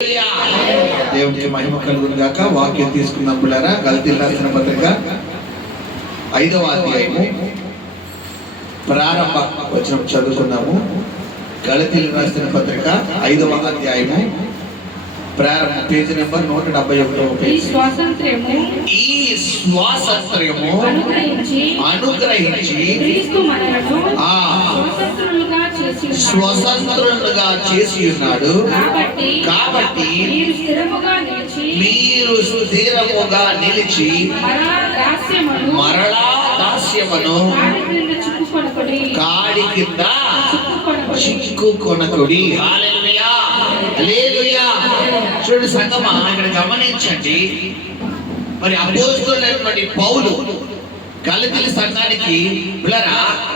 దేవునికి మహిమ కలుగును గాక. వాక్యం తీసుకుందాం పిల్లరా. గలతీయులకు రాసిన పత్రిక 5వ అధ్యాయము ప్రారంభ వచనం చదువుకున్నాము. గలతీయులకు రాసిన పత్రిక 5వ అధ్యాయము ప్రారంభ పేజీ నెంబర్ 171వ పేజీ. ఈ స్వాతంత్ర్యము అనుగ్రహించి స్వతంత్రులుగా చేసి ఉన్నాడు. కాబట్టి మీరు స్థిరముగా నిలిచి మరలా దాస్యమును కాడి కింద చిక్కుకొనకుడి. హల్లెలూయా, హల్లెలూయా. చూడండి సంగమా, ఇక్కడ గమనించండి. మరి అపోస్తలుడైనటువంటి పౌలు గలతీయుల సంఘానికి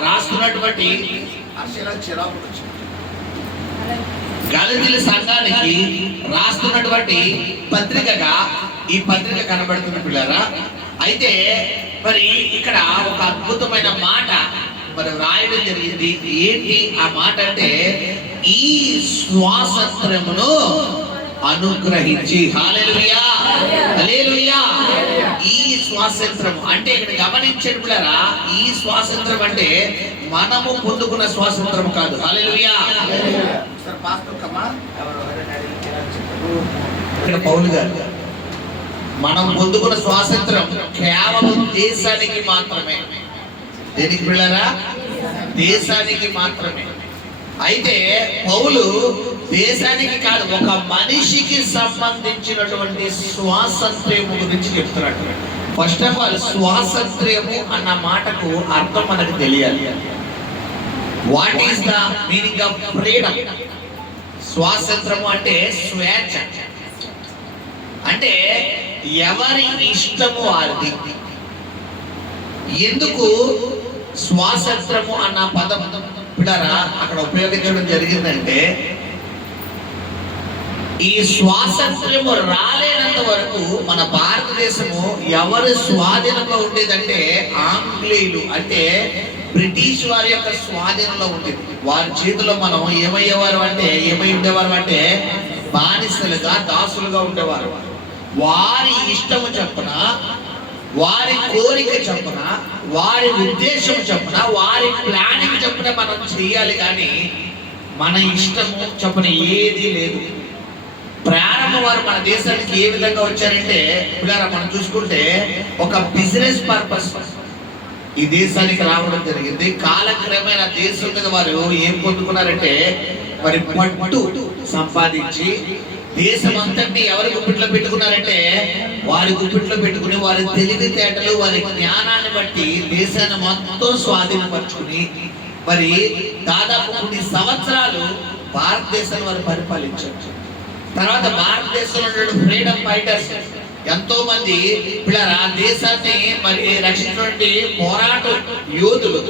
రాస్తున్నటువంటి గలతీయుల సంఘానికి రాస్తున్నటువంటి పత్రికగా ఈ పత్రిక కనబడుతున్న పిల్లరా. అయితే మరి ఇక్కడ ఒక అద్భుతమైన మాట మరి రాయడం జరిగింది. ఏంటి ఆ మాట అంటే, ఈ స్వాతంత్రమును అనుగ్రహించి. హల్లెలూయా, హల్లెలూయా. ఈ స్వాతంత్రం అంటే ఇక్కడ గమనించండి పిల్లరా, ఈ స్వాతంత్రం అంటే మనము పొందుకున్న స్వాతంత్రం కాదు. హల్లెలూయా. పౌలు గారు, మనం పొందుకున్న స్వాతంత్రం కేవలం దేశానికి మాత్రమే. దేనికి పిల్లరా? దేశానికి మాత్రమే. అయితే పౌలు దేశానికి కాదు, ఒక మనిషికి సంబంధించినటువంటి స్వాతంత్ర్యము గురించి చెప్తున్నాడు. ఫస్ట్ ఆఫ్ ఆల్, స్వాతంత్ర్యము అన్న మాటకు అర్థం మనకు తెలియాలి. What is the meaning of freedom? స్వాతంత్రము అంటే స్వేచ్ఛ, అంటే ఎవరి ఇష్టము వారిది. ఎందుకు స్వాతంత్రము అన్న పదం పిల్లరా అక్కడ ఉపయోగించడం జరిగిందంటే, ఈ స్వాతంత్ర్యము రాలేనంత వరకు మన భారతదేశము ఎవరి స్వాధీనంలో ఉండేదంటే ఆంగ్లేయులు, అంటే బ్రిటిష్ వారి యొక్క స్వాధీనంలో ఉండేది. వారి చేతిలో మనం ఏమై ఉండేవారు అంటే బానిసలుగా, దాసులుగా ఉండేవారు. వారి ఇష్టము చొప్పున, వారి కోరిక చొప్పున, వారి ఉద్దేశం చొప్పున, వారి ప్లానింగ్ చొప్పున మనం చేయాలి. కానీ మన ఇష్టము చొప్పున ఏది లేదు. ప్రారంభ వారు మన దేశానికి ఏ విధంగా వచ్చారంటే పిల్లరా, మనం చూసుకుంటే ఒక బిజినెస్ పర్పస్ ఈ దేశానికి రావడం జరిగింది. కాలక్రమేణా దేశం మీద వారు ఏం పొందుకున్నారంటే మరి పట్టు సంపాదించి దేశం అంతటిని ఎవరి గుప్పిట్లో పెట్టుకున్నారంటే వారి గుప్పిట్లో పెట్టుకుని వారి తెలివితేటలు, వారి జ్ఞానాన్ని బట్టి దేశాన్ని మొత్తం స్వాధీనపరుచుకుని మరి దాదాపు కొన్ని సంవత్సరాలు భారతదేశాన్ని వారు పరిపాలించారు. తర్వాత భారతదేశంలో ఫ్రీడమ్ ఫైటర్స్ ఎంతో మంది పిల్లరా దేశాన్ని మరి రక్షించినటువంటి పోరాట యోధులు,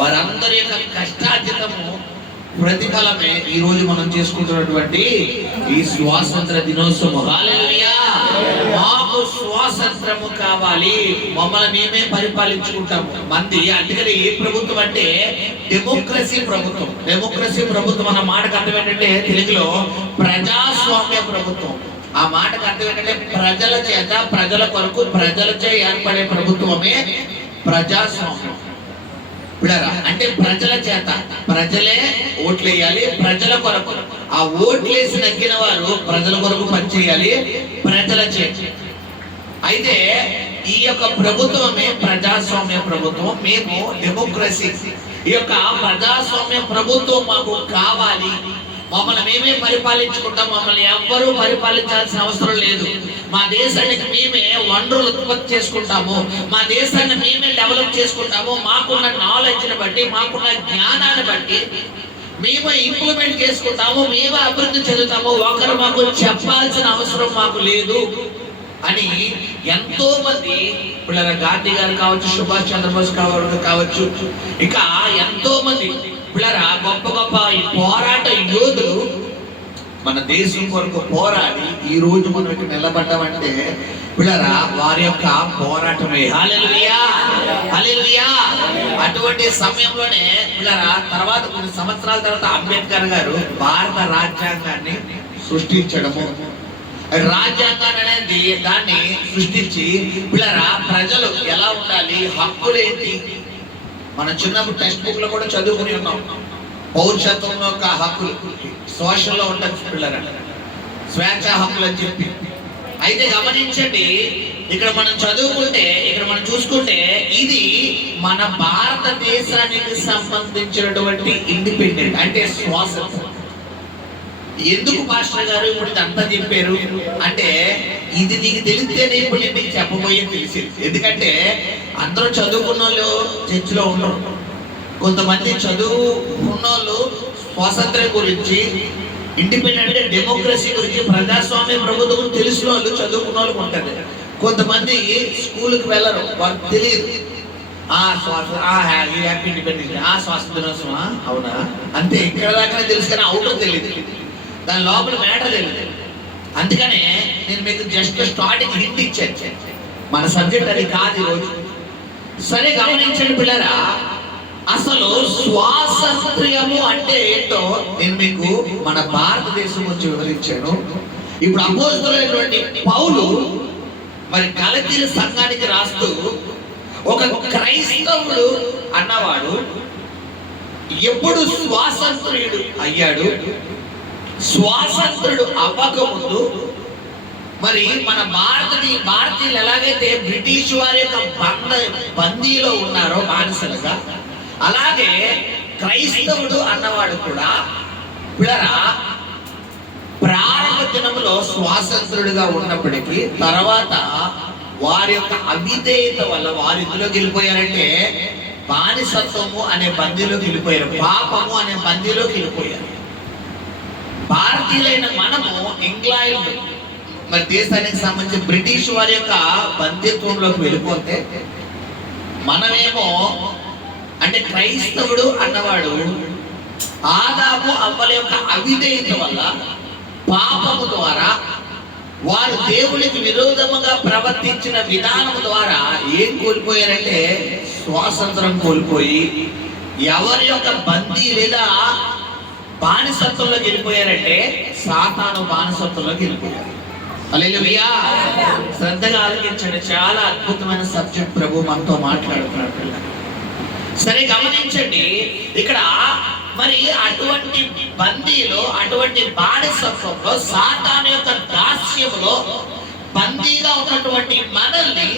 వారందరి యొక్క కష్టార్జితము ప్రతిఫలమే ఈ రోజు మనం చేసుకుంటున్నటువంటి ఈ స్వాతంత్ర దినోత్సవం. హల్లెలూయా. మాకు స్వాతంత్రము కావాలి, మమ్మల్ని మేమే పరిపాలించుకుంటాము. మంది అందుకని ఏ ప్రభుత్వం అంటే డెమోక్రసీ ప్రభుత్వం. డెమోక్రసీ ప్రభుత్వం అన్న మాటకు అర్థం ఏంటంటే తెలుగులో ప్రజాస్వామ్య ప్రభుత్వం. ఆ మాటకు అర్థం ఏంటంటే ప్రజల చేత, ప్రజల కొరకు, ప్రజలచే ఏర్పడే ప్రభుత్వమే ప్రజాస్వామ్యం. అంటే ప్రజల చేత, ప్రజలే ఓట్లు వేయాలి, ప్రజల కొరకు. ఆ ఓట్లు వేసి నగ్గిన వారు ప్రజల కొరకు పనిచేయాలి, ప్రజల చేత. అయితే ఈ యొక్క ప్రభుత్వమే ప్రజాస్వామ్య ప్రభుత్వం. మేము డెమోక్రసీ, ఈ యొక్క ప్రజాస్వామ్య ప్రభుత్వం మాకు కావాలి. మమ్మల్ని మేమే పరిపాలించుకుంటాం, మమ్మల్ని ఎవ్వరూ పరిపాలించాల్సిన అవసరం లేదు. మా దేశానికి మేమే వనరులు ఉత్పత్తి చేసుకుంటాము, మా దేశాన్ని మేమే డెవలప్ చేసుకుంటాము. మాకున్న నాలెడ్జ్ని బట్టి, మాకున్న జ్ఞానాన్ని బట్టి మేమే ఇంప్లిమెంట్ చేసుకుంటాము, మేమే అభివృద్ధి చెందుతాము. ఒకరు మాకు చెప్పాల్సిన అవసరం మాకు లేదు అని ఎంతో మంది పిల్లల గాంధీ గారు కావచ్చు, సుభాష్ చంద్రబోస్ కావచ్చు, ఇక ఎంతో మంది పిల్లరా గొప్ప గొప్ప పోరాట యోధులు మన దేశం కొరకు పోరాడి ఈ రోజు మనం ఇక్కడ నిలబడ్డామంటే పిల్లరా వారి యొక్క పోరాటమే. హల్లెలూయా, హల్లెలూయా. అటువంటి సమయంలోనే పిల్లరా తర్వాత కొన్ని సంవత్సరాల తర్వాత అంబేద్కర్ గారు భారత రాజ్యాంగాన్ని సృష్టించడము, రాజ్యాంగాన్ని అనేది దాన్ని సృష్టించి పిల్లరా ప్రజలు ఎలా ఉండాలి, హక్కులు ఏంటి, మన చిన్నప్పుడు టెక్స్ట్ బుక్ లో కూడా చదువుకుని ఉన్నాం. పౌరుషత్వం యొక్క హక్కులు సోషల్లో ఉంటుంది పిల్లరా, స్వేచ్ఛ హక్కులు అని చెప్పి. అయితే గమనించండి, ఇక్కడ మనం చదువుకుంటే, ఇక్కడ మనం చూసుకుంటే ఇది మన భారతదేశానికి సంబంధించినటువంటి ఇండిపెండెంట్ అంటే స్వాతంత్రం. ఎందుకు పాస్టర్ గారు ఇప్పుడు ఇదంతా చెప్పారు అంటే, ఇది నీకు తెలిస్తేనే ఇప్పుడు నేను నీకు చెప్పబోయే తెలిసింది. ఎందుకంటే అందరూ చదువుకున్న వాళ్ళు చర్చిలో ఉండరు. కొంతమంది చదువుకున్న వాళ్ళు స్వాతంత్ర్యం గురించి, ఇండిపెండెంట్ డెమోక్రసీ గురించి, ప్రజాస్వామ్య ప్రభుత్వం తెలిసిన వాళ్ళు చదువుకున్న వాళ్ళు ఉంటుంది. కొంతమంది స్కూల్కి వెళ్ళరు, వాళ్ళకి తెలియదు. హ్యాపీ ఇండిపెండెన్స్, స్వాతంత్రోత్సవమా, అవునా అంతే, ఇక్కడ దాకా తెలుసు కానీ అవుటో తెలియదు, దాని లోపల మ్యాటర్ తెలియదు. అందుకనే నేను మీకు జస్ట్ స్టార్టింగ్ హింట్ ఇచ్చాను. మన సబ్జెక్ట్ అది కాదు ఈరోజు. సరే గమనించండి పిల్లరా, అసలు స్వాతంత్ర్యము అంటే ఏంటో నేను మీకు మన భారతదేశం నుంచి వివరించాను. ఇప్పుడు అపోస్తలుడైనటువంటి పౌలు మరి గలతీయ సంఘానికి రాస్తూ, ఒక క్రైస్తవుడు అన్నవాడు ఎప్పుడు స్వాతంత్ర్యుడు అయ్యాడు, స్వాతంత్రుడు అవ్వకముందు మరి మన భారతీయులు ఎలాగైతే బ్రిటిష్ వారి యొక్క బందీలో ఉన్నారో బానిసలుగా, అలాగే క్రైస్తవుడు అన్నవాడు కూడా పిల్లరా ప్రారంభ దినములో స్వాతంత్రుడిగా ఉన్నప్పటికీ తర్వాత వారి యొక్క అవిధేయత వల్ల వారు ఇందులోకి వెళ్ళిపోయారంటే బానిసత్వము అనే బందీలోకి వెళ్ళిపోయారు, పాపము అనే బందీలోకి వెళ్ళిపోయారు. భారతీయులైన మనము ఇంగ్లాండ్ మరి దేశానికి సంబంధించి బ్రిటిష్ వారి యొక్క బందీత్వంలోకి వెళ్ళిపోతే, మనమేమో అంటే క్రైస్తవుడు అన్నవాడు ఆదాము అవ్వల యొక్క అవిధేయత వల్ల, పాపము ద్వారా, వారు దేవునికి విరోధముగా ప్రవర్తించిన విధానం ద్వారా ఏం కోల్పోయారంటే స్వాతంత్రం కోల్పోయి ఎవరి యొక్క బందీ లేదా బానిసత్వంలోకి వెళ్ళిపోయారంటే సాతాను బానిసత్వంలోకి వెళ్ళిపోయారు. హల్లెలూయా. శ్రద్ధగా ఆలోచించండి, చాలా అద్భుతమైన సబ్జెక్ట్ ప్రభు మనతో మాట్లాడుతున్నాడు. సరే గమనించండి, ఇక్కడ మరి అటువంటి బందీలో, అటువంటి బానిసత్వంలో, సాతాను యొక్క దాస్యంలో బందీగా ఉన్నటువంటి మనల్ని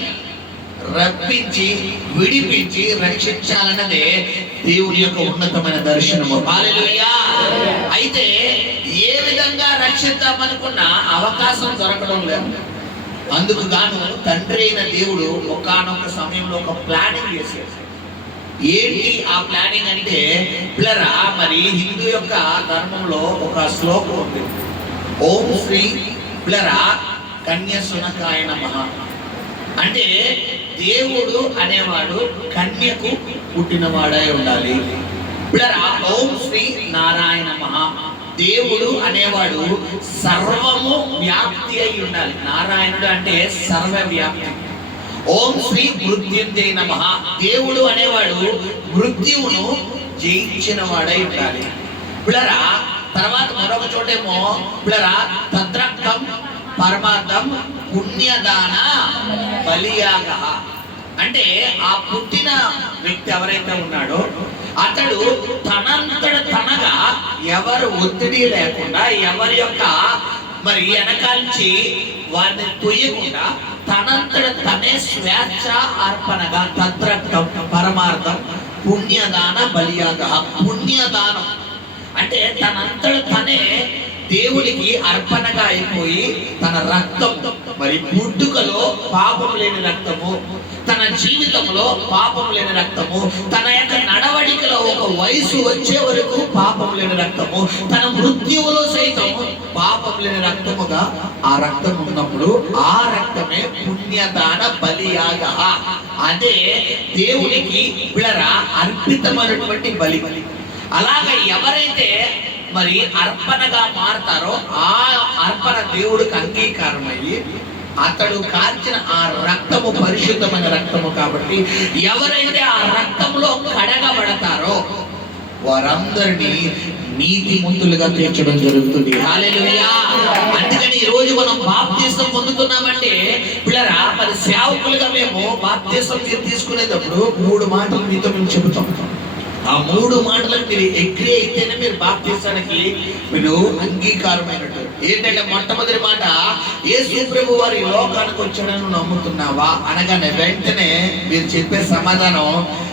రప్పించి విడిపించి రక్షించాలన్నదే దేవుని యొక్క ఉన్నతమైన దర్శనము. హల్లెలూయా. అయితే ఏ విధంగా రక్షిద్దామనుకున్న అవకాశం దొరకడం లేదు. అందుకు గాను తండ్రి అయిన దేవుడు ఒకానొక సమయంలో ఒక ప్లానింగ్ చేశాడు. ఏంటి ఆ ప్లానింగ్ అంటే పిల్లరా, మరి హిందూ యొక్క ధర్మంలో ఒక శ్లోకం ఉంది, ఓం శ్రీ పిల్లరా కన్యసునకాయ నమః. అంటే దేవుడు అనేవాడు కన్యకు పుట్టినవాడై ఉండాలి. పిల్లరా ఓం శ్రీ నారాయణ మహా, దేవుడు అనేవాడు సర్వము వ్యాప్తి అయి ఉండాలి. నారాయణుడు అంటే సర్వ వ్యాప్తి. ఓం శ్రీ మృత్యుంజయ నమః, దేవుడు అనేవాడు మృత్యువును జయించిన వాడై ఉండాలి. పిల్లరా తర్వాత మరొక చోటేమో పిల్లరా తద్రక్తం పరమార్థం పుణ్యదాన బలియాగ. అంటే ఆ పుట్టిన వ్యక్తి ఎవరైతే ఉన్నాడో అతడు తనంతట తనగా ఎవరు ఒత్తిడి లేకుండా, ఎవరి యొక్క మరి వెనకాల్చి వారిని తొయ్యకుండా తనంతట తనే స్వేచ్ఛ అర్పణగా తద్రక్తం పరమార్థం పుణ్యదాన బలియాగ. పుణ్యదానం అంటే తనంతట తనే దేవునికి అర్పణగా అయిపోయి తన రక్తం, మరి పుట్టుకలో పాపం లేని రక్తము, తన జీవితంలో పాపం లేని రక్తము, తన యొక్క నడవడికలో ఒక వయసు వచ్చే వరకు పాపం లేని రక్తము, తన మృత్యువులో సైతం పాపం లేని రక్తముగా ఆ రక్తం ఉన్నప్పుడు ఆ రక్తమే పుణ్యదాన బలియాగ. అదే దేవునికి పిల్లరా అర్పితమైనటువంటి బలి. అలాగే ఎవరైతే మరి అర్పణగా మారతారో ఆ అర్పణ దేవుడికి అంగీకారమయ్యి అతడు కార్చిన ఆ రక్తము పరిశుద్ధమైన రక్తము. కాబట్టి ఎవరైతే ఆ రక్తంలో కడగబడతారో వారందరినీ నీతిమంతులుగా తీర్చడం జరుగుతుంది. హల్లెలూయా. అందుకని ఈ రోజు మనం బాప్తిసం పొందుతున్నామంటే పిల్లరా, మరి సేవకులుగా మేము బాప్తిసం తీసుకునేటప్పుడు 3 మాటలు మీతో మేము చెబుతాం. ఆ 3 మాటలకు మీరు అగ్రీ అయితేనే మీరు బాప్తిసానికి మీరు అంగీకారమైనట్టు. ఏంటంటే మొట్టమొదటి మాట, యేసు ప్రభు వారి లోకానికి వచ్చాడని నమ్ముతున్నావా అనగానే వెంటనే మీరు చెప్పే సమాధానం,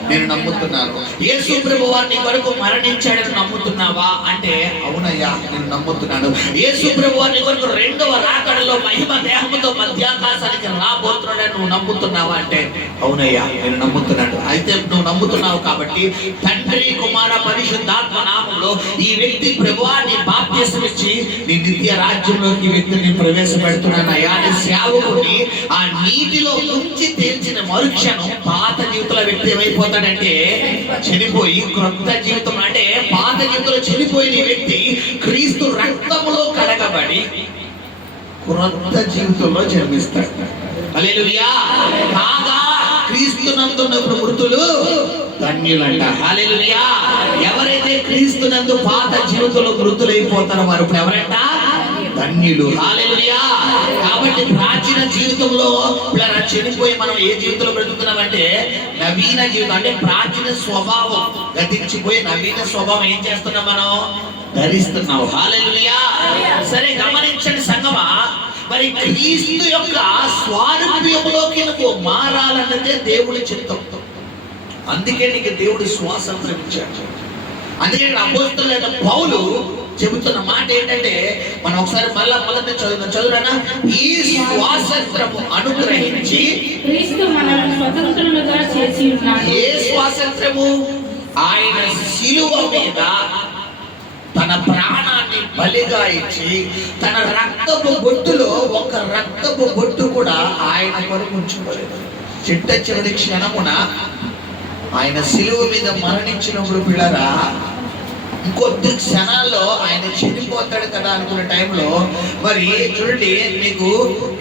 నేను నమ్ముతున్నాను. యేసు ప్రభు వారిని కొరకు మరణించాడని నమ్ముతున్నావా అంటే, అవునయ్యా నేను నమ్ముతున్నాను. యేసు ప్రభు వారిని కొరకు 2వ రాకడలో మహిమ దేహముతో మధ్యాకాశానికి రాబోతున్నాడని నువ్వు నమ్ముతున్నావా అంటే, అవునయ్యా నేను నమ్ముతున్నాను. అయితే నువ్వు నమ్ముతున్నావు కాబట్టి తండ్రి కుమార పరిశుద్ధాత్మ నామములో ఈ వ్యక్తి ప్రభువా నీ బాప్తిసం ఇచ్చి నీ నిత్య రాజ్యంలోకి వ్యక్తిని ప్రవేశపెడుతున్నానయ్యా అని సేవకుని ఆ నీటిలో ముంచి తేల్చిన మరుక్షణం పాత జీవితంలో వ్యక్తి ఏమైపోతాడంటే చనిపోయి క్రొత్త జీవితం, అంటే పాత జీవితంలో చనిపోయిన వ్యక్తి క్రీస్తు రక్తములో కడగబడి క్రొత్త జీవితంలో జన్మిస్తాడు. హల్లెలూయా. కాగా క్రీస్తునందున్నప్పుడు మృతులు ధన్యులంట. హల్లెలూయా. ఎవరైతే క్రీస్తునందు పాత జీవితంలో మృతులైపోతారో వారు ఇప్పుడు ఎవరంట? ధన్యులు. హల్లెలూయా. కాబట్టి ప్రాచీన జీవితంలో ఇలా చనిపోయి మనం ఏ జీవితంలో బ్రతుకుతున్నామంటే నవీన జీవితం, అంటే ప్రాచీన స్వభావం గతించిపోయి నవీన స్వభావం ఏం చేస్తున్నాం మనం? ధరిస్తున్నాం. హల్లెలూయా. సరే గమనించండి సంగమా, మరి క్రీస్తు యొక్క స్వారూప్యంలోకి నువ్వు మారాలన్నదే దేవుడి చిత్తం. అందుకే నీకు దేవుడు స్వాతంత్రం ఇచ్చాడు. అందుకే అపోస్తలుడైన పౌలు చెబుతున్న మాట ఏంటంటే, మనం ఒకసారి మళ్ళీ చదువునా, ఈ స్వాతంత్రము అనుగ్రహించి క్రీస్తు మనల్ని స్వతంత్రులుగా చేసి ఉన్నాడు. ఏ స్వాతంత్రము? ఆయన శిలువ మీద తన ప్రాణాన్ని బలిగా ఇచ్చి తన రక్తపు బొట్టులో ఒక రక్తపు బొట్టు కూడా ఆయన కొరకు ఉంచుకోలేదు. చిట్ట చివరి క్షణమున ఆయన శిలువ మీద మరణించినప్పుడు పిల్లరా, ఇంకొద్ది క్షణాల్లో ఆయన చనిపోతాడు కదా అనుకున్న టైంలో మరి చూడండి, మీకు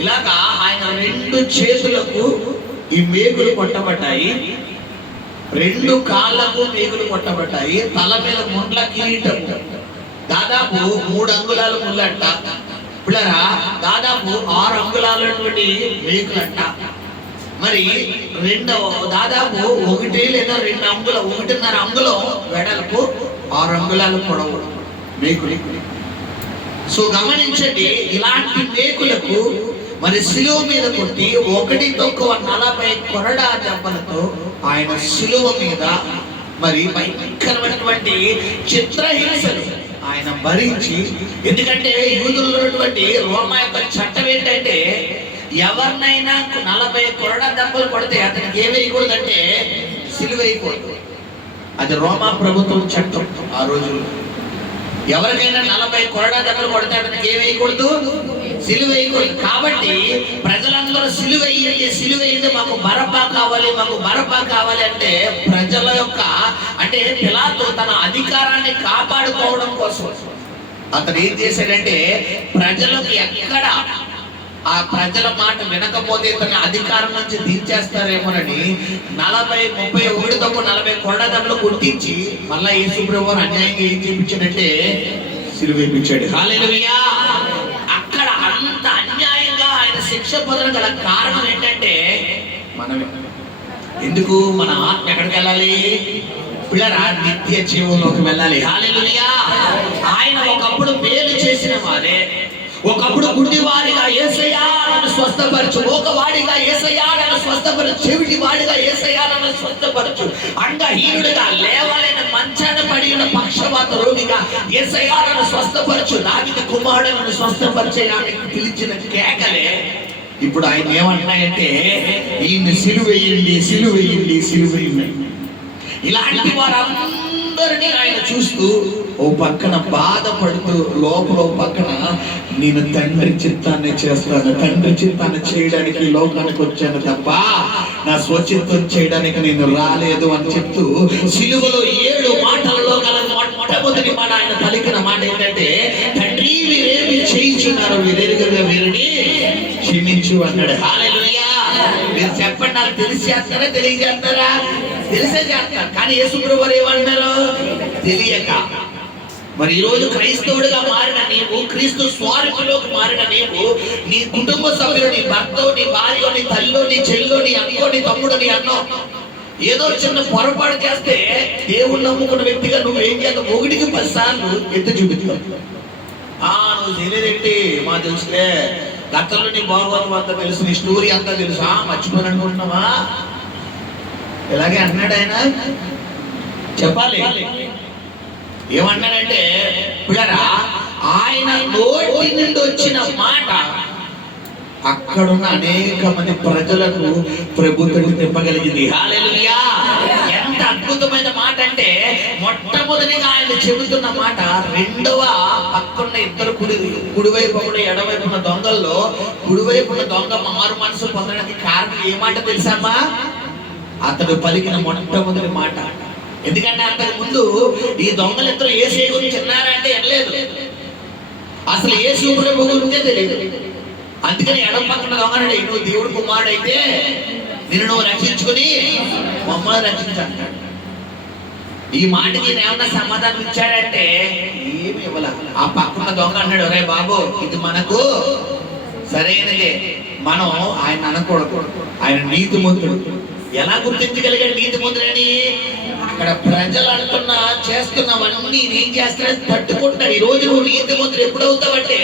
ఇలాగా ఆయన 2 చేతులకు ఈ మేకులు కొట్టబడ్డాయి, 2 కాళ్ళకు మేకులు కొట్టబడ్డాయి, తల మీద ముండ్ల కిరీటం దాదాపు 3 అంగుళాలు ముళ్ళంట పిల్లరా, దాదాపు 6 అంగుళాలటువంటి మేకులంట. మరి దాదాపు 1 లేదా 2 అంగుళం, 1.5 అంగుళం వెడల్పు, 6 అంగుళాలు పొడవు మేకులు. సో గమనించండి, ఇలాంటి మేకులకు మరి శిలువ మీద కొట్టి 1.40 కొరడా దెబ్బలతో ఆయన శిలువ మీద మరి భయంకరమైనటువంటి చిత్రహింసలు ఆయన భరించి, ఎందుకంటే యూదుల్లో ఉన్నటువంటి రోమా యొక్క చట్టం ఏంటంటే ఎవరినైనా 40 కొరడా దెబ్బలు కొడితే అతనికి ఏమి వేయకూడదంటే సిలువ వేయకూడదు. అది రోమా ప్రభుత్వం చట్టం ఆ రోజుల్లో. ఎవరికైనా 40 కొరడా దెబ్బలు కొడితే అతనికి ఏమి వేయకూడదు? సిలువ వేయకూడదు. కాబట్టి ప్రజలందరూ సిలువ వేయండి, మాకు బరబ్బా కావాలి, మాకు బరబ్బా కావాలి అంటే ప్రజల యొక్క, అంటే పిలాతు తన అధికారాన్ని కాపాడుకోవడం కోసం అతను ఏం చేశాడంటే ప్రజలకు ఎక్కడ ఆ ప్రజల మాట వినకపోతే తన అధికారం నుంచి దించేస్తారేమోనని 40 కొరడా దెబ్బలు కొట్టించి మళ్ళా యేసు ప్రభువు అన్యాయంగా ఏం చేయించాడంటే సిలువ వేయించాడు. హల్లెలూయా. అక్కడ అంత అన్యాయంగా ఆయన శిక్ష పొందడం గల కారణం ఏంటంటే మనమే. ఎందుకు? మన ఆత్మ ఎక్కడికి వెళ్ళాలి పిల్లరా? నిత్య జీవంలోకి వెళ్ళాలి. హల్లెలూయా. ఆయన ఒకప్పుడు మేలు చేసిన వారే, ఒకప్పుడు గుడ్డివాడిగా యేసయ్యా నన్ను స్వస్థపరచు, ఒకవాడిగా యేసయ్యా నన్ను స్వస్థపరచు, చెవిటి వాడిగా యేసయ్యా నన్ను స్వస్థపరచు, అంగహీనుడిగా లేవలేని మంచాన పడి ఉన్న పక్షవాత రోగిగా యేసయ్యా నన్ను స్వస్థపరచు, దావీదు కుమారుడు నన్ను స్వస్థపరచడానికి పిలిచిన కేకలే ఇప్పుడు ఆయన ఏమంటున్నాయంటే ఈయన సిలువేయండి, సిలువేయండి, సిలువేయండి. ఇలాంటి వారందరినీ ఆయన చూస్తూ ఓ పక్కన బాధపడుతూ లోపల పక్కన నేను తండ్రి చిత్తాన్ని చేస్తాను, తండ్రి చిత్తాన్ని చేయడానికి లోకానికి వచ్చాను తప్ప నా స్వచిత్తం చేయడానికి నేను రాలేదు అని చెప్తూ సిలువలో 7 మాటలలో గల మొట్టమొదటి మాట ఆయన పలికిన మాట ఏంటంటే, తండ్రి వీరేమి చేయించున్నారు వీరెరుగగా వీరిని క్షమించు అన్నాడు. హల్లెలూయా. మీరు చెప్పండి, నాకు తెలిసి చేస్తారా తెలియజేస్తారా? తెలిసే చేస్తారు. కానీ యేసుప్రభు వారు ఏమంటారు? తెలియక. మరి ఈ రోజు క్రైస్తవుడిగా మారిన నీవు, క్రీస్తు స్వార్థలోకి మారిన నీవు, నీ కుటుంబ సభ్యులు, నీ భర్త, నీ భార్య, నీ తల్లి, నీ చెల్లి, నీ అక్కో, నీ తమ్ముడు, నీ అన్నో ఏదో చిన్న పొరపాటు చేస్తే దేవుడు నమ్ముకున్న వ్యక్తిగా నువ్వు ఏం చేస్తావు? 1కి 10 సార్లు ఎత్తి చూపిస్తావు. నువ్వు చేయలేదేంటి? మా తెలుసులే, గతంలో నీ భాగవతం అంతా తెలుసు, నీ స్టోరీ అంతా తెలుసా, మర్చిపోయి అనుకుంటున్నావా? ఇలాగే అన్నాడు ఆయన. చెప్పాలి. ఏమన్నాడంటే పిల్లరా, ఆయన నోటి నుండి వచ్చిన మాట అక్కడున్న అనేక మంది ప్రజలకు ప్రభుత్వం తిప్పగలిగింది. హల్లెలూయా! ఎంత అద్భుతమైన మాట అంటే, మొట్టమొదటిగా ఆయన చెబుతున్న మాట, రెండవ పక్కన్న ఇద్దరు కుడివైపు ఎడవైపున్న దొంగల్లో కుడివైపున్న దొంగ మారు మనసు పొందడానికి కారణం ఏ మాట తెలుసామా? అతడు పలికిన మొట్టమొదటి మాట. ఎందుకంటే అంతకు ముందు ఈ దొంగలిద్దరూ యేసు గురించి విన్నారంటే వినలేదు, అసలు యేసు ప్రభు గురించే తెలియదు. అందుకని ఎడం పక్కన దొంగనాడు, నువ్వు దేవుడు కుమారుడు అయితే నిన్ను నువ్వు రక్షించుకుని మమ్మల్ని రక్షించాడు. ఈ మాటకి నేను ఏమన్నా సమాధానం ఇచ్చాడంటే ఏమి ఇవ్వాల. ఆ పక్కన దొంగ అన్నాడు, రే బాబు, ఇది మనకు సరైనదే, మనం ఆయన అనకూడదు, ఆయన నీతిమంతుడు. ఎలా గుర్తించగలిగాడు నీతిమంతుడని? అక్కడ ప్రజలు అంటున్నా చేస్తున్నవన్నీ ఏం చేస్తాడని తట్టుకుంటాడు. ఈ రోజు నువ్వు నీతిమంతుడు ఎప్పుడవుతావంటే,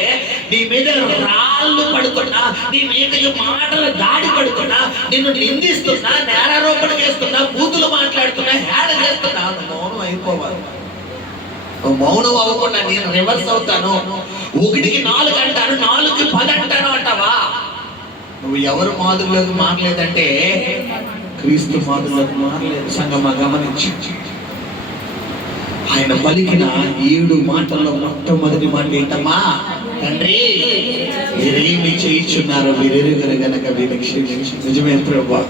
నీ మీద రాళ్ళు పడుతున్నా, నీ మీద మాటలు దాడి పడుతున్నా, నిన్ను నిందిస్తున్నా, నేరారోపణ చేస్తున్నా, బూతులు మాట్లాడుతున్నా, హేళన చేస్తున్నా, మౌనం అయిపోవాలి. మౌనం అవ్వకుండా నేను రివర్స్ అవుతాను, 1కి 4 అంటాను, 4కి 10 అంటాను అంటావా? నువ్వు ఎవరు మాదిరిలోకి మారలేదంటే క్రీస్తు మాదిరిలోకి మారలేదు. సంగమా గమనించి, ఆయన పలికిన 7 మాటల్లో మొట్టమొదటి మాట ఏంటమ్మా? తండ్రి, మీరేమి చేయించున్నారో మీరెరుగరు గనక వీరికి క్షమించు. నిజమే ప్రభువా,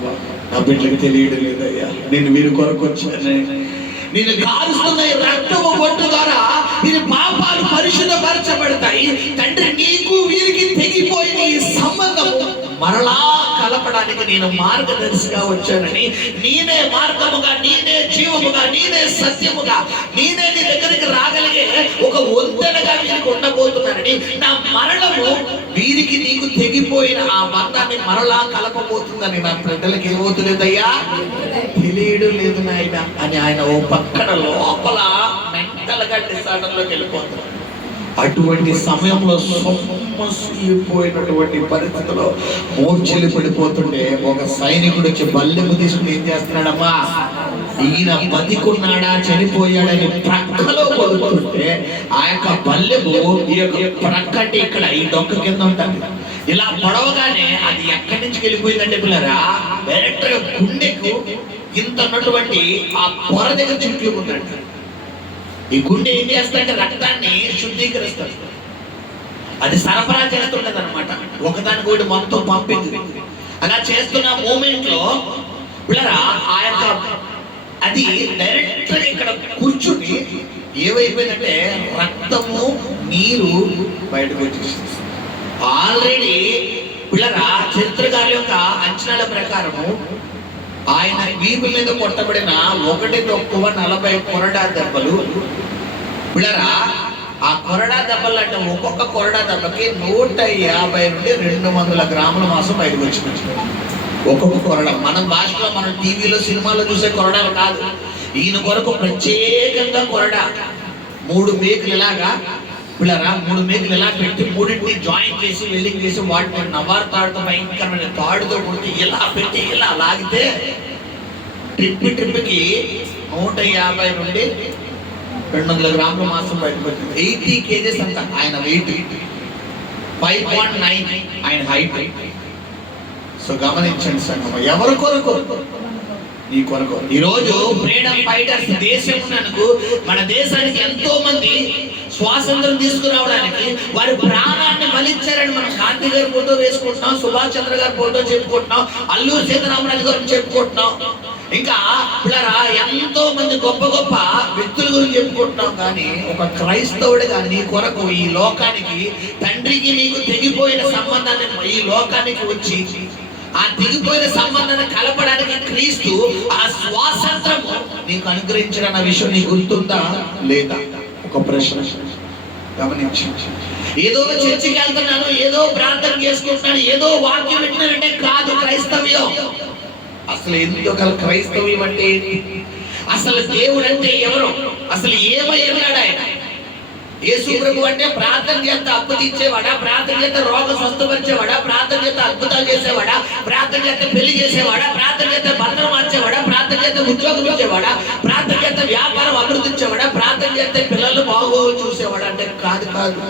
నా బిడ్డలకు తెలియడం లేదయ్యా, నేను వీరి కొరకు వచ్చాను. నేను కారుస్తున్న రక్తము బొట్టు ద్వారా వీరి పాపాలు పరిశుద్ధపరచబడతాయి. తండ్రి, నీకు వీరికి తెగిపోయిన ఈ సంబంధం మరలా కలపడానికి నేను మార్గదర్శిగా వచ్చానని, నేనే మార్గముగా, నేనే జీవముగా, నేనే సత్యముగా, నేనే నీ దగ్గరికి రాగలిగే ఒక వంతెనగా వీరికి ఉండబోతున్నానని, నా మరణము వీరికి నీకు తెగిపోయిన ఆ బంధాన్ని మరలా కలపబోతుందని నా బిడ్డలకి ఏమవుతులేదయ్యా? తెలియడం లేదు నాయన అని ఆయన ఓ పక్కన లోపల మెంటల్ గా డిసార్డర్లోకి వెళ్ళిపోతున్నాడు. అటువంటి సమయంలో సొమ్మసిపోయినటువంటి పరిస్థితిలో మూర్ఛలు పడిపోతుంటే ఒక సైనికుడు వచ్చి బల్లెము తీసుకుని ఏం చేస్తున్నాడమ్మా? ఈయన బతికున్నాడా చనిపోయాడని ప్రక్కలో పడుతుంటే ఆ యొక్క బల్లెము ఈ యొక్క ప్రక్క అంటే ఇక్కడ ఈ డొక్క కింద ఉంటుంది. ఇలా పొడవగానే అది ఎక్కడి నుంచి వెళ్ళిపోయిందంటే పిల్లరా, డైరెక్ట్ గా గుండెకు ఇంత ఉన్నటువంటి ఆ పొర దగ్గర చుట్టుకుందంట. ఈ గుండె ఏం చేస్తాడంటే రక్తాన్ని శుద్ధీకరిస్తాడు, అది సరఫరా చేస్తుంటది అనమాట, ఒకదానికొకటి మొత్తం పంపింది. అలా చేస్తున్న మూమెంట్ లో పిల్లరా ఆ యొక్క అది డైరెక్ట్ ఇక్కడ కూర్చుని ఏమైపోయిందంటే రక్తము నీరు బయటకు వచ్చేసింది. ఆల్రెడీ పిల్లరా చరిత్రకారుల యొక్క అంచనాల ప్రకారము ఆయన వీపు మీద కొట్టబడిన 1 కొరడా దెబ్బలు, పిల్లరా ఆ కొరడా దెబ్బలు అంటే ఒక్కొక్క కొరడా దెబ్బకి 150 నుండి 200 గ్రాముల మాంసం బయటకు వచ్చింది. ఒక్కొక్క కొరడా మన భాషలో, మనం టీవీలో సినిమాలో చూసే కొరడాలు కాదు. ఈయన కొరకు ప్రత్యేకంగా కొరడా 3 మేకులు ఇలాగా పిల్లరా 3 మేకులు ఇలా పెట్టి 3టిని జాయిన్ చేసి వెల్డింగ్ చేసి వాటిని నవారు తాడుతో భయంకరమైన తాడుతో కొట్టి ఇలా పెట్టి ఇలా లాగితే ట్రిప్కి 150 నుండి 200 గ్రాముల మాంసం బయటకు వచ్చింది. 80 కేజెస్ అంత ఆయన వెయిట్, 5.9 ఆయన హైట్. సో గమనించండి సంగమ, ఎవరి కొరకు? ఈ కొరకు. ఈరోజు ఫ్రీడమ్ ఫైటర్స్ దేశమునకు, మన దేశానికి ఎంతో మంది స్వాతంత్రం తీసుకురావడానికి వారి ప్రాణాన్ని బలిచ్చారని మనం గాంధీ గారి ఫోటో వేసుకుంటున్నాం, సుభాష్ చంద్ర గారి ఫోటో చెప్పుకుంటున్నాం, అల్లూరి సీతారామరాజు గారిని చెప్పుకుంటున్నాం, ఇంకా పిల్లరా ఎంతో మంది గొప్ప గొప్ప వ్యక్తుల గురించి చెప్పుకుంటున్నాం. కానీ ఒక క్రైస్తవుడిగా నీ కొరకు ఈ లోకానికి, తండ్రికి నీకు తెగిపోయిన సంబంధాన్ని ఈ లోకానికి వచ్చి ఆ తెగిపోయిన సంబంధాన్ని కలపడానికి క్రీస్తు ఆ స్వాతంత్రము నీకు అనుగ్రహించిన విషయం నీకు గుర్తుందా లేదా? ఒక ప్రశ్న గమనించి. ఏదో చర్చికి వెళ్తున్నాను, ఏదో ప్రార్థన చేసుకుంటున్నాను, ఏదో వాక్యం వింటున్నానంటే కాదు క్రైస్తవ్యం. అసలు ఎందుకు క్రైస్తవ్యం అంటే ఏంటి? అసలు దేవుడు అంటే ఎవరు? అసలు ఏమై ఉన్నాడు ఆయన? యేసు ప్రభు అంటే ప్రార్థన చేస్తే అప్పు తీర్చేవాడా? ప్రార్థన చేస్తే రోగం స్వస్థపరిచేవాడా? ప్రార్థన చేస్తే అద్భుతాలు చేసేవాడా? ప్రార్థన చేస్తే పెళ్లి చేసేవాడా? ప్రార్థన చేస్తే బంధనం మార్చేవాడా? ప్రార్థన చేస్తే ఉద్యోగం ఇచ్చేవాడా? ప్రార్థన చేస్తే వ్యాపారం అభివృద్ధి ఇచ్చేవాడా? ప్రార్థన చేస్తే పిల్లలు బాగోలు చూసేవాడా? అంటే కాదు కాదు.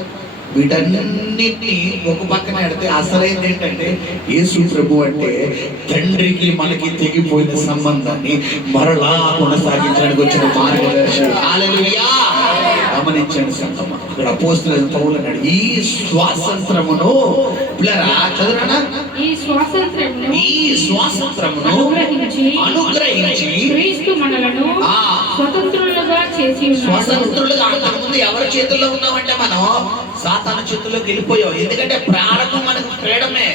వీటన్నిటినీ ఒక పక్కన పెడితే అసలైంది ఏంటంటే యేసు ప్రభు అంటే తండ్రికి మనకి తెగిపోయిన సంబంధాన్ని మరలా కొనసాగించడానికి వచ్చిన మార్గదర్శి. హల్లెలూయా. గమనించండి సంగమా, అక్కడ అపోస్తలుడైన పౌలు అన్నాడు, ఈ స్వాతంత్రమును పిల్లరా చదువునా, ఈ స్వాతంత్రమును అనుగ్రహించి క్రీస్తు మనలను స్వతంత్రులుగా చేసి ఉన్నాడు. స్వతంత్రులుగా. అంతకుముందు ఎవరి చేతుల్లో ఉన్నామంటే మనం సాతాను చేతుల్లోకి వెళ్ళిపోయాం. ఎందుకంటే ప్రారంభం మనకు ఫ్రీడమే.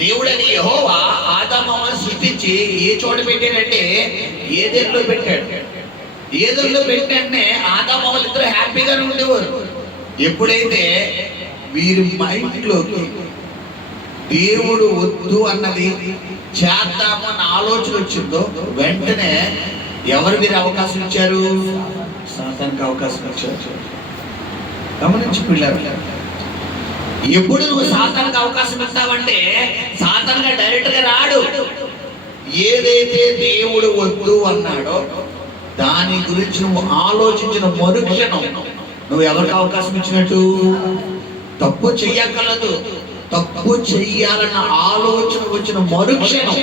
దేవుడని యెహోవా ఆదామును సృష్టించి ఏ చోట పెట్టాడంటే ఏదెన్లో పెట్టాడు. ఏదెన్లో పెట్టాడనే ఆదాము ఇద్దరు హ్యాపీగానే ఉండేవారు. ఎప్పుడైతే వీరి మైండ్లోకి దేవుడు వద్దు అన్నది చేద్దాము అన్న ఆలోచన వచ్చిందో వెంటనే ఎవరు మీరు అవకాశం ఇచ్చారు? సాతానికి అవకాశం ఇచ్చారు. గమనించి పిల్లలు, ఎప్పుడు నువ్వు సాతానికి అవకాశం ఇస్తావంటే సాతానుగా డైరెక్ట్ గా రాడు. ఏదైతే దేవుడు వద్దు అన్నాడో దాని గురించి నువ్వు ఆలోచించిన మరుక్షణం నువ్వు ఎవరికి అవకాశం ఇచ్చినట్టు? తప్పు చెయ్యగలదు, తప్పు చెయ్యాలన్న ఆలోచన వచ్చిన మరుక్షణం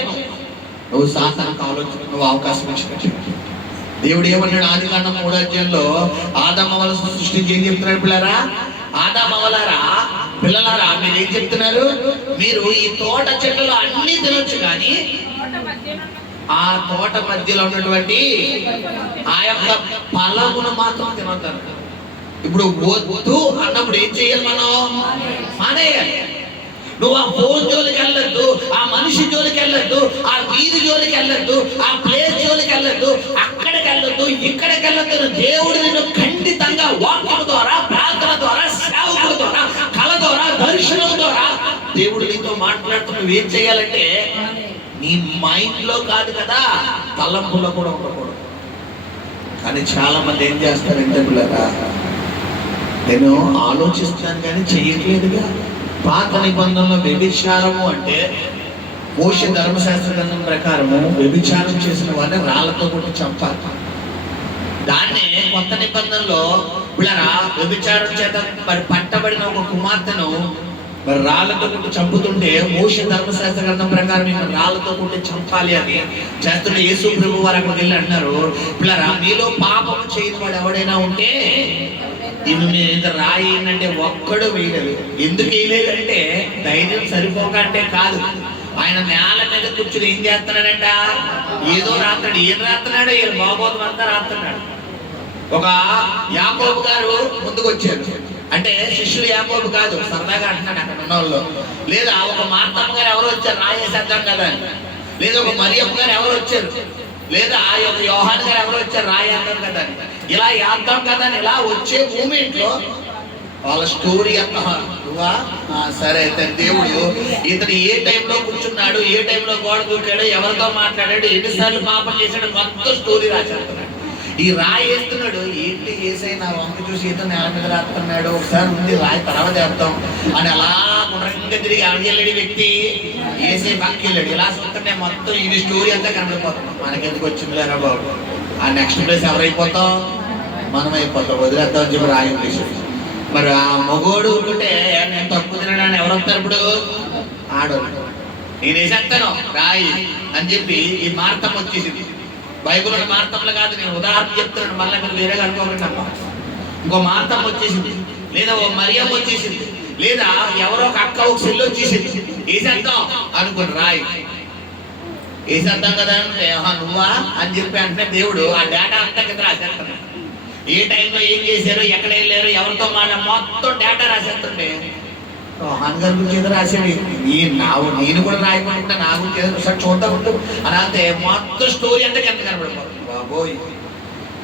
నువ్వు సాతానికి నువ్వు అవకాశం ఇచ్చినట్టు. దేవుడు ఏమన్నాడు? ఆదికాండం 3వ అధ్యాయంలో ఆదామవల సృష్టించి ఏం చెప్తున్నాడు? పిల్లరా, ఆదామవలారా, పిల్లలారా, మీరు ఏం చెప్తున్నారు? మీరు ఈ తోట చెట్లలో అన్ని తినొచ్చు, కానీ ఆ తోట మధ్యలో ఉన్నటువంటి ఆ యొక్క ఫలమును మాత్రం తినొద్దారు. ఇప్పుడు వద్దు అన్నప్పుడు ఏం చేయాలి? మనం మానేయాలి. నువ్వు ఆ ఫోన్ జోలికి వెళ్ళొద్దు, ఆ మనిషి జోలికి వెళ్ళొద్దు, ఆ వీధి జోలికి వెళ్ళొద్దు, ఆ ప్లేస్ జోలికి వెళ్ళొద్దు, అక్కడికి వెళ్ళొద్దు, ఇక్కడికి వెళ్ళొద్దు. దేవుడు నిన్ను ఖండితంగా వాక్యం ద్వారా, ప్రార్థన ద్వారా, సేవకుల ద్వారా, కళ ద్వారా, దర్శనం ద్వారా దేవుడు నీతో మాట్లాడుతూ నువ్వేం చేయాలంటే నీ మైండ్ లో కాదు కదా, తలంపులో కూడా ఉండకూడదు. కానీ చాలా మంది ఏం చేస్తారంటే పిల్లరా, నేను ఆలోచిస్తాను కానీ చెయ్యట్లేదుగా. పాత నిబంధనలో వ్యభిచారము అంటే మోషే ధర్మశాస్త్ర గ్రంథం ప్రకారము వ్యభిచారం చేసిన వారిని రాళ్లతో కొట్టి చంపాలి. దాన్నే కొత్త నిబంధనలో పిల్లరా వ్యభిచారం చేత మరి పట్టబడిన ఒక కుమార్తెను మరి రాళ్లతో కొట్టి చంపుతుంటే మోషే ధర్మశాస్త్ర గ్రంథం ప్రకారం మిమ్మల్ని రాళ్లతో కొట్టి చంపాలి అని చేస్తుంటే యేసు ప్రభు వారు అక్కడికి వెళ్ళి అంటున్నారు, పిల్లరా మీలో పాపము చేయని వాడు ఎవడైనా ఉంటే ఇవి మీరు రాయి అంటే ఒక్కడు వేయలేదు. ఎందుకు వేయలేదంటే ధైర్యం సరిపోక అంటే కాదు. ఆయన నేల మీద కూర్చుని ఏం చేస్తున్నాడంట? ఏదో రాస్తున్నాడు. ఏం రాస్తున్నాడు? ఈయన భాగవతం అంతా రాస్తున్నాడు. ఒక యాకోబు గారు ముందుకు వచ్చారు. అంటే శిష్యులు యాకోబు కాదు, సరదాగా అంటున్నాడు అక్కడ ఉన్న వాళ్ళు. లేదా ఒక మార్తమ్మ గారు ఎవరు వచ్చారు? రాయేసేద్దాం కదా అని. లేదా ఒక మరియమ్మ గారు ఎవరు వచ్చారు? లేదా ఆ యొక్క యోహాన్ గారు ఎవరు వచ్చారు? రాయేద్దాం కదా అని. ఇలా వేద్దాం కదా అని ఇలా వచ్చే మూమెంట్ లో వాళ్ళ స్టోరీ అంతా సరే అయితే దేవుడు ఇతను ఏ టైంలో కూర్చున్నాడు, ఏ టైంలో గోడ దూకాడు, ఎవరితో మాట్లాడాడు, ఎన్నిసార్లు పాపం చేశాడు, మొత్తం స్టోరీ రాసేస్తున్నాడు. ఈ రాయి వేస్తున్నాడు. ఏంటి వేసే నా వంక చూసి ఇతను నేల మీద రాస్తున్నాడు, ఒకసారి ఉంది రాయి తర్వాత వేద్దాం అని అలా గుండ్రంగా తిరిగి ఆడికెళ్ళాడు వ్యక్తి. వేసే పక్కకి వెళ్ళాడు. ఇలా చూస్తుంటే మొత్తం ఇది స్టోరీ అంతా కనబడిపోతాం. మనకెందుకు వచ్చింది లేరా బాబు. ఆ నెక్స్ట్ ప్లేస్ ఎవరైపోతాం? మనం అయిపోతాం. వదిలేద్దాం అని చెప్పి రాయి ఉండేసి. మరి ఆ మగోడు ఉంటే నేను తక్కువ తినడానికి ఎవరు వస్తారు? ఇప్పుడు ఆడోళ్ళు. నేను వేసేస్తాను రాయి అని చెప్పి ఈ మార్తం వచ్చేసింది. బైబుల్ మార్తంలో కాదు, నేను ఉదాహరణ చెప్తున్నాను, మళ్ళీ మీరు వేరేగా అనుకోకండి అమ్మా. ఇంకో మార్తం వచ్చేసింది, లేదా ఓ మరియం వచ్చేసింది, లేదా ఎవరో ఒక అక్క ఒక సెల్ వచ్చేసింది. వేసేద్దాం అనుకోండి రాయి. వేసేద్దాం కదా అంటే నువ్వా అని చెప్పి అంటే దేవుడు ఆ డేటా అంతా కింద రాసేస్తున్నాడు. ఏ టైంలో ఏం చేశారు, ఎక్కడ వెళ్ళారు, ఎవరితో మొత్తం డేటా రాసేస్తుంటే రోహన్ గారి గురించి ఏదో రాశాడు. నేను కూడా రాయకుండా నా గురించి ఏదో ఒకసారి చూద్దాం ఉంటూ అని అంటే మొత్తం స్టోరీ అంటే కింద కనబడిపోతుంది. బాబోయ్,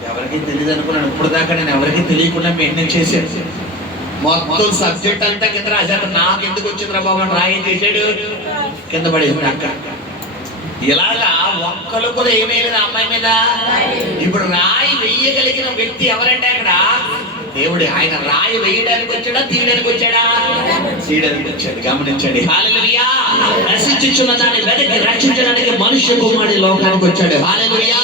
ఎవరికి తెలియదు అనుకున్నాను. ఇప్పుడు దాకా నేను ఎవరికి తెలియకుండా మెయింటైన్ చేశాను. మొత్తం సబ్జెక్ట్ అంతా కింద రాశాడు. నాకు ఎందుకు వచ్చిందిరా బాబు అని రాయి చేశాడు, కింద పడేసింది అక్క. ఇలాగా ఒక్కరు కూడా ఏమేమి అమ్మాయి మీద. ఇప్పుడు రాయి వెయ్యగలిగిన వ్యక్తి ఎవరంటే అక్కడ దేవుడు. ఆయన రాయి వేయడానికి వచ్చాడా, తీయడానికి వచ్చాడా? తీయడానికి వచ్చాడు. గమనించండి. హల్లెలూయా. నశించుచున్న దాన్ని వెనక్కి రక్షించడానికి మనుష్య కుమారుడు లోకానికి వచ్చాడు. హల్లెలూయా.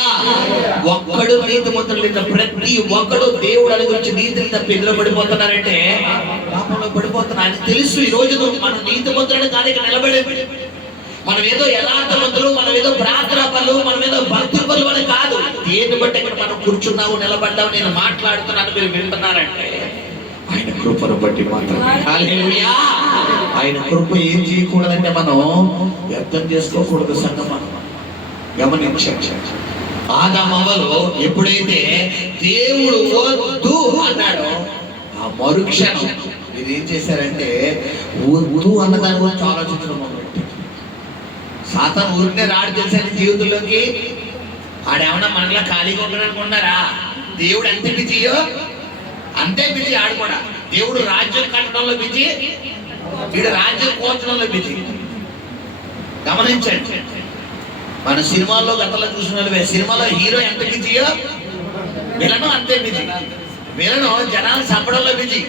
ఒక్కడు నీతిమంతులు లేక ప్రతి ఒక్కడు దేవుడు అని గురించి నీతిని తప్పి ఎందులో పడిపోతున్నారంటే పాపంలో పడిపోతున్నారు. ఆయన తెలుసు ఈ రోజు మన నీతిమంతులను కానీ ఇక్కడ నిలబడి మనం ఏదో యథార్థవంతులు, మనం ఏదో ప్రార్థన పనులు, మనం ఏదో భక్తి పనులు అని కాదు. దేన్ని బట్టి ఇక్కడ మనం కూర్చున్నాము, నిలబడ్డాము, నేను మాట్లాడుతున్నాను, మీరు వింటున్నారంటే ఆయన కృపను బట్టి మాత్రమే. హల్లెలూయా. ఆయన కృప ఏం చేయకూడదంటే మనం వ్యర్థం చేసుకోకూడదు. సంగమా గమనించండి. ఆదాము అవ్వలు ఎప్పుడైతే దేవుడు వద్దు అన్నాడో ఆ మరుక్షణం మీరు ఏం చేశారంటే వద్దు అన్న దాని గురించి ఆలోచించడం మొదలుపెట్టారు. సాతాను ఊరినే రాడు తెలుసండి జీవితంలోకి. ఆడేమన్నా మనలా ఖాళీగా ఉండడం అనుకున్నారా? దేవుడు ఎంత బిజీయో అంతే బిజీ ఆడు కూడా. దేవుడు రాజ్యం కట్టడంలో బిజీ, వీడు రాజ్యం కోర్చడంలో బిజీ. గమనించండి. మన సినిమాల్లో గతంలో చూసిన సినిమాలో హీరో ఎంత బిజీయో విలను అంతే బిజీ. విలను జనాలు చంపడంలో బిజీ,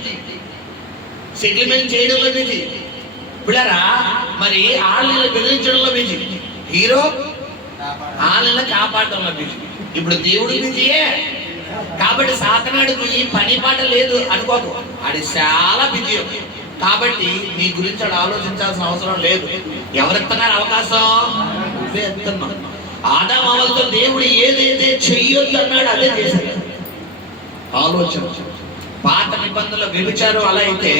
సెటిల్మెంట్ చేయడంలో బిజీ. పిల్లరా మరి ఆళ్ళని బెదిరించడంలో బిజీ. హీరో ఆళ్ళని కాపాడడంలో బిజీ. ఇప్పుడు దేవుడు బిజీయే కాబట్టి సాతనాడికి ఈ పని పాట లేదు అనుకోకు. అది చాలా బిజీ. కాబట్టి నీ గురించి ఆడు ఆలోచించాల్సిన అవసరం లేదు. ఎవరెత్తున్నారు అవకాశం? నువ్వే ఎత్తున్నావు. ఆదాము అవ్వలతో దేవుడు ఏదైతే చెయ్యొద్దు అన్నాడు అదే చేశాడు. ఆలోచన. పాత నిబంధనలో వ్యభిచారం అలా అయితే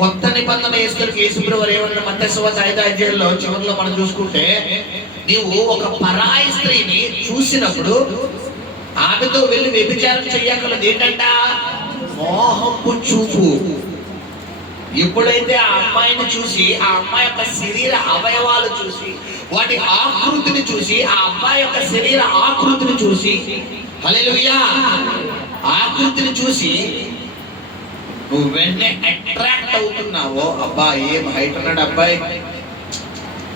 కొత్త నిబంధన యేసుప్రభువు ఏమన్నా మత్తయి సువార్త 5వ అధ్యాయంలో చివరిలో మనం చూసుకుంటే, నీవు ఒక పరాయి స్త్రీని చూసినప్పుడు ఆమెతో వెళ్ళి వ్యభిచారం చెయ్యగలదు. ఏంటంట? మోహపు చూపు. ఎప్పుడైతే ఆ అమ్మాయిని చూసి, ఆ అమ్మాయి యొక్క శరీర అవయవాలు చూసి, వాటి ఆకృతిని చూసి, ఆ అబ్బాయి యొక్క శరీర ఆకృతిని చూసి, హల్లెలూయా, ఆకృతిని చూసి నువ్వు వెంటనే అట్రాక్ట్ అవుతున్నావో, అబ్బా ఏం హైట్ ఉన్నాడు అబ్బాయి,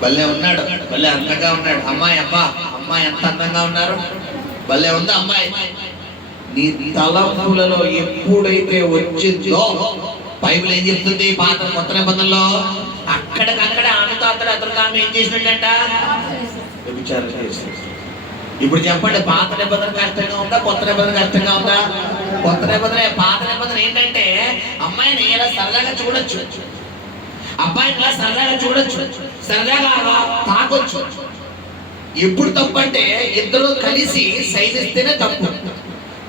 భలే ఉన్నాడు, భలే అందంగా ఉన్నాడు అమ్మాయి, అబ్బా అమ్మాయి ఎంత అందంగా ఉన్నారు, భలే ఉంది అమ్మాయి. నీ తలపులలో ఎప్పుడైతే వచ్చిందో, బైబిల్ ఏం చెప్తుంది? పాత కొత్త నిబంధనలో అక్కడికక్కడ ఆమెతో అతను ఆమె ఏం చేసినట్టంట? వ్యభిచారం చేసింది. ఇప్పుడు చెప్పండి, పాత నిబంధన కష్టంగా ఉందా, కొత్త నిబంధన కష్టంగా ఉందా? కొత్త నిబంధన. పాత నిబంధన ఏంటంటే అమ్మాయిని ఇలా సరదాగా చూడొచ్చు, అబ్బాయిని ఇలా సరదాగా చూడొచ్చు, సరదాగా తాకొచ్చు. ఎప్పుడు తప్పు అంటే ఇద్దరు కలిసి సైన్ ఇస్తేనే తప్పు.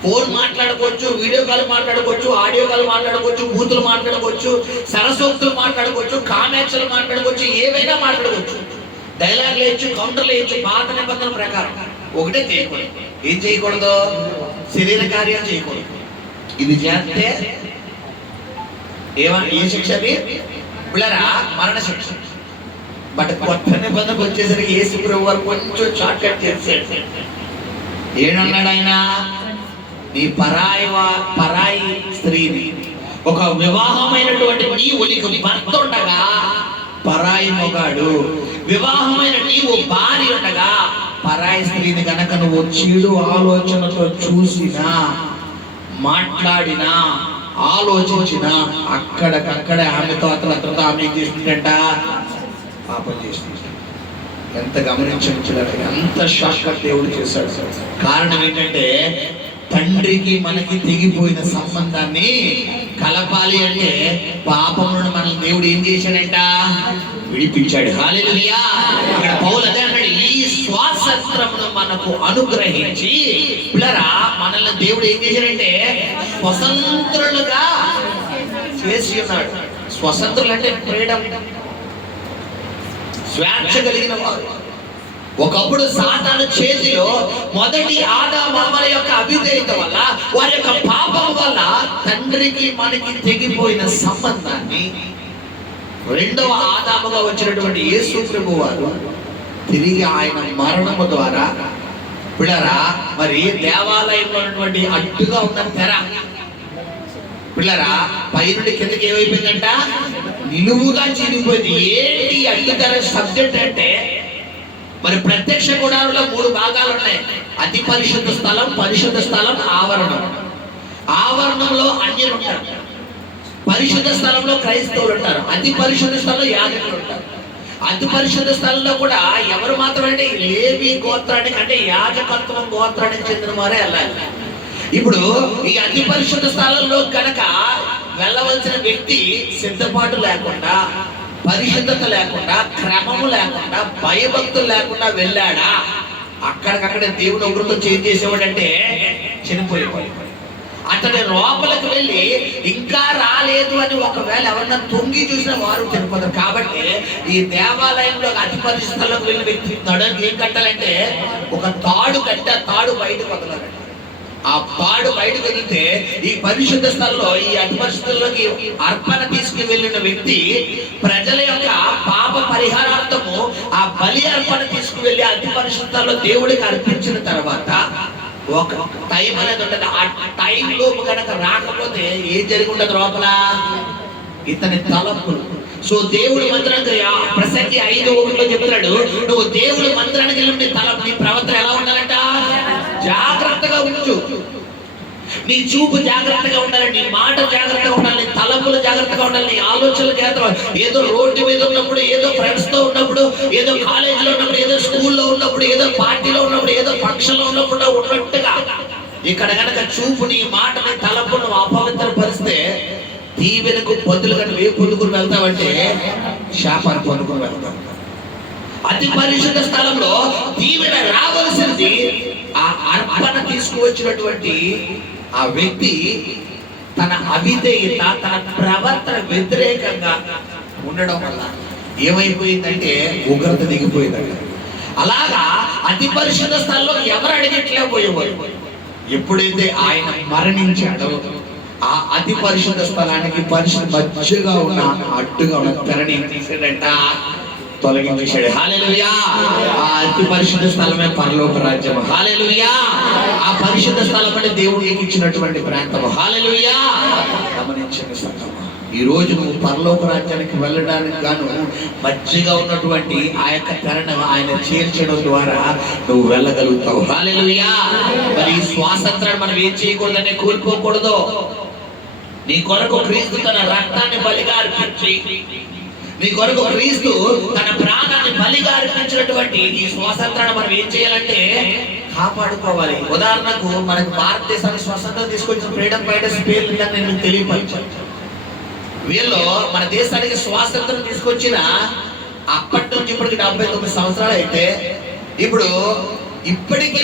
ఫోన్ మాట్లాడుకోవచ్చు, వీడియో కాల్ మాట్లాడుకోవచ్చు, ఆడియో కాల్ మాట్లాడుకోవచ్చు, బూతులు మాట్లాడుకోవచ్చు, సరసోక్తులు మాట్లాడుకోవచ్చు, కామెంట్స్లు మాట్లాడుకోవచ్చు, ఏవైనా మాట్లాడుకోవచ్చు, డైలాగ్ వేయచ్చు, కౌంటర్లు వేయచ్చు. పాత నిబంధన ప్రకారం ఒకటే చేయకూడదు. ఏం చేయకూడదు? శరీర కార్యాలు చేయకూడదు. ఇది చేస్తే ఏ శిక్ష? పిల్లరా మరణ శిక్ష. బట్ కొత్త నిబంధనకు వచ్చేసరికి యేసుప్రభువు వారు కొంచెం షార్ట్ కట్ చేశాడు. ఏమన్నాడు ఆయన? నీ పరాయి స్త్రీని, ఒక వివాహమైనటువంటి నీవు, నీకు భర్త ఉండగా పరాయి మొగాడు, వివాహమైన నీవు భార్య ఉండగా పరాయి స్త్రీని గనక నువ్వు చెడు ఆలోచనతో చూసినా, మాట్లాడినా, ఆలోచించినా అక్కడికక్కడే ఆమెతో అతనితో ఆమె చేస్తుందంట, పాపం చేస్తుంది. ఎంత గమనించారు, ఎంత షాక్ దేవుడు చేశాడు. కారణం ఏంటంటే తండ్రికి మనకి తెగిపోయిన సంబంధాన్ని కలపాలి అంటే పాపమును మన దేవుడు ఏం చేశాడంట? విడిపించాడు. హల్లెలూయా. ఇక్కడ పౌలు అదే అన్నాడు, ఈ స్వాతంత్రమును మనకు అనుగ్రహించి, పిల్లరా మనల్ని దేవుడు ఏం చేశాడంటే స్వతంత్రులుగా చేసి ఉన్నాడు. స్వతంత్రులు అంటే ఫ్రీడమ్, స్వేచ్ఛ కలిగిన వారు. ఒకప్పుడు సాతాను చేతిలో మొదటి ఆదాము అవ్వల యొక్క అవిధేయత వల్ల, వారి యొక్క పాపం వల్ల తండ్రికి మనకి తెగిపోయిన సంబంధాన్ని రెండవ ఆదాముగా వచ్చినటువంటి యేసు ప్రభు వారు తిరిగి ఆయన మరణము ద్వారా పిల్లరా మరి దేవాలయంలో ఉన్నటువంటి అడ్డుగా ఉన్న తెర పిల్లరా పైనుండి కిందకి ఏమైపోయిందంట, నిలువుగా చీలిపోయింది. ఏంటి అడ్డు తెర సబ్జెక్ట్ అంటే, మరి ప్రత్యక్ష గుడారంలో 3 భాగాలు ఉన్నాయి. అతి పరిశుద్ధ స్థలం, పరిశుద్ధ స్థలం, ఆవరణం. ఆవరణంలో అన్యులు ఉంటారు, పరిశుద్ధ స్థలంలో క్రైస్తవులు ఉంటారు, అతి పరిశుద్ధ స్థలంలో యాజకులు ఉంటారు. అతి పరిశుద్ధ స్థలంలో కూడా ఎవరు మాత్రమే లేవి గోత్రానికి అంటే యాజకత్వం గోత్రానికి చెందిన వారే వెళ్ళాలి. ఇప్పుడు ఈ అతి పరిశుద్ధ స్థలంలో కనుక వెళ్ళవలసిన వ్యక్తి సిద్ధపాటు లేకుండా, పరిశుద్ధత లేకుండా, క్రమము లేకుండా, భయభక్తులు లేకుండా వెళ్ళాడా, అక్కడికక్కడే దేవుడు ఉగ్రత చేంజ్ చేసేవాడంటే చనిపోయేవాడు. అతని లోపలికి వెళ్ళి ఇంకా రాలేదు అని ఒకవేళ ఎవరన్నా తొంగి చూసిన వారు చనిపోతారు. కాబట్టి ఈ దేవాలయంలో అతి పరిశుద్ధంలోకి వెళ్ళిన వ్యక్తి తడకి ఏం కట్టాలంటే ఒక తాడు కట్టి ఆ తాడు బయటకు వదలాలండి. ఆ తాడు బయటకు వెళ్తే ఈ పరిశుద్ధ స్థలంలో, ఈ అతి పరిశుద్ధంలోకి అర్పణ తీసుకుని వెళ్ళిన వ్యక్తి ప్రజల యొక్క పాప పరిహారార్థము ఆ బలి అర్పణ తీసుకువెళ్ళి అతి పరిశుద్ధంలో దేవుడికి అర్పించిన తర్వాత ఒక టైం అనేది ఉంటుంది. ఆ టైంలో కనుక రాకపోతే ఏం జరిగి ఉండదు లోపల, ఇతని తలంపులు. సో దేవుడి మందిరానికి ప్రసంగి 5:1 చెప్తున్నాడు, నువ్వు దేవుడి మందిరానికి వెళ్ళి నీ ప్రవర్తన ఎలా ఉండాలంట, జాగ్రత్తగా ఉంచు. నీ చూపు జాగ్రత్తగా ఉండాలి, నీ మాట జాగ్రత్తగా ఉండాలి, నీ తలంపులు జాగ్రత్తగా ఉండాలి, నీ ఆలోచనలు జాగ్రత్తగా. ఏదో రోడ్డు మీద ఉన్నప్పుడు, ఏదో ఫ్రెండ్స్ తో ఉన్నప్పుడు, ఏదో కాలేజీలో ఉన్నప్పుడు, ఏదో స్కూల్లో ఉన్నప్పుడు, ఏదో పార్టీలో ఉన్నప్పుడు, ఏదో ఫంక్షన్ లో ఉన్నప్పుడు ఉన్నట్టుగా ఇక్కడ కనుక చూపు, నీ మాట, నీ తలంపును అపవిత్రపరిస్తే దీవెనకు బదులుగా నువ్వే పొందుకుని వెళ్తావంటే శాపాన్ని పొందుకుని వెళ్తావు. అతి పరిశుద్ధ స్థలంలో దీవెన రావలసింది ఆ అర్పణ తీసుకువచ్చినటువంటి ఆ వ్యక్తి తన అవిధేయత, తన ప్రవర్తన వ్యతిరేకంగా ఉండడం వల్ల ఏమైపోయిందంటే ఉగ్రత దిగిపోయిందండి. అలాగా అతి పరిశుద్ధ స్థలంలో ఎవరు అడిగట్లేకపోయేవారు. ఎప్పుడైతే ఆయన మరణించాడో ఆ అతి పరిశుద్ధ స్థలానికి మధ్యగా ఉన్న అడ్డుగా ఉన్న తెరని తీసాడంట, తొలగించేశాడు. హల్లెలూయా. ఆ అతి పరిశుద్ధ స్థలమే పరలోక రాజ్యం. హల్లెలూయా. ఆ పరిశుద్ధ స్థలం అంటే దేవుడికి ఇచ్చినటువంటి ప్రాంతం. హల్లెలూయా. గమనించండి సంగమా, ఈ రోజు నువ్వు పరలోక రాజ్యానికి వెళ్ళడానికి గాను మధ్యగా ఉన్నటువంటి ఆ యొక్క తెరను ఆయన చేర్చడం ద్వారా నువ్వు వెళ్ళగలుగుతావు. హల్లెలూయా. మరి ఈ స్వాతంత్రాన్ని మనం ఏం చేయకూడదని కోల్పోకూడదు. నీ కొరకు క్రీస్తు తన రక్తాన్ని బలిగా అర్పించి, నీ కొరకు క్రీస్తు తన ప్రాణాన్ని బలిగా అర్పించినటువంటి ఈ స్వాతంత్రాన్ని మనం ఏం చేయాలంటే కాపాడుకోవాలి. ఉదాహరణకు మనకు భారతదేశానికి స్వతంత్రం తీసుకొచ్చిన ఫ్రీడమ్ ఫైటర్స్ పేర్లు నేను తెలియపరిచాను. వీళ్ళు మన దేశానికి స్వాతంత్రం తీసుకొచ్చిన అప్పటి నుంచి ఇప్పటికి 79 సంవత్సరాలు అయితే, ఇప్పుడు ఇప్పటికీ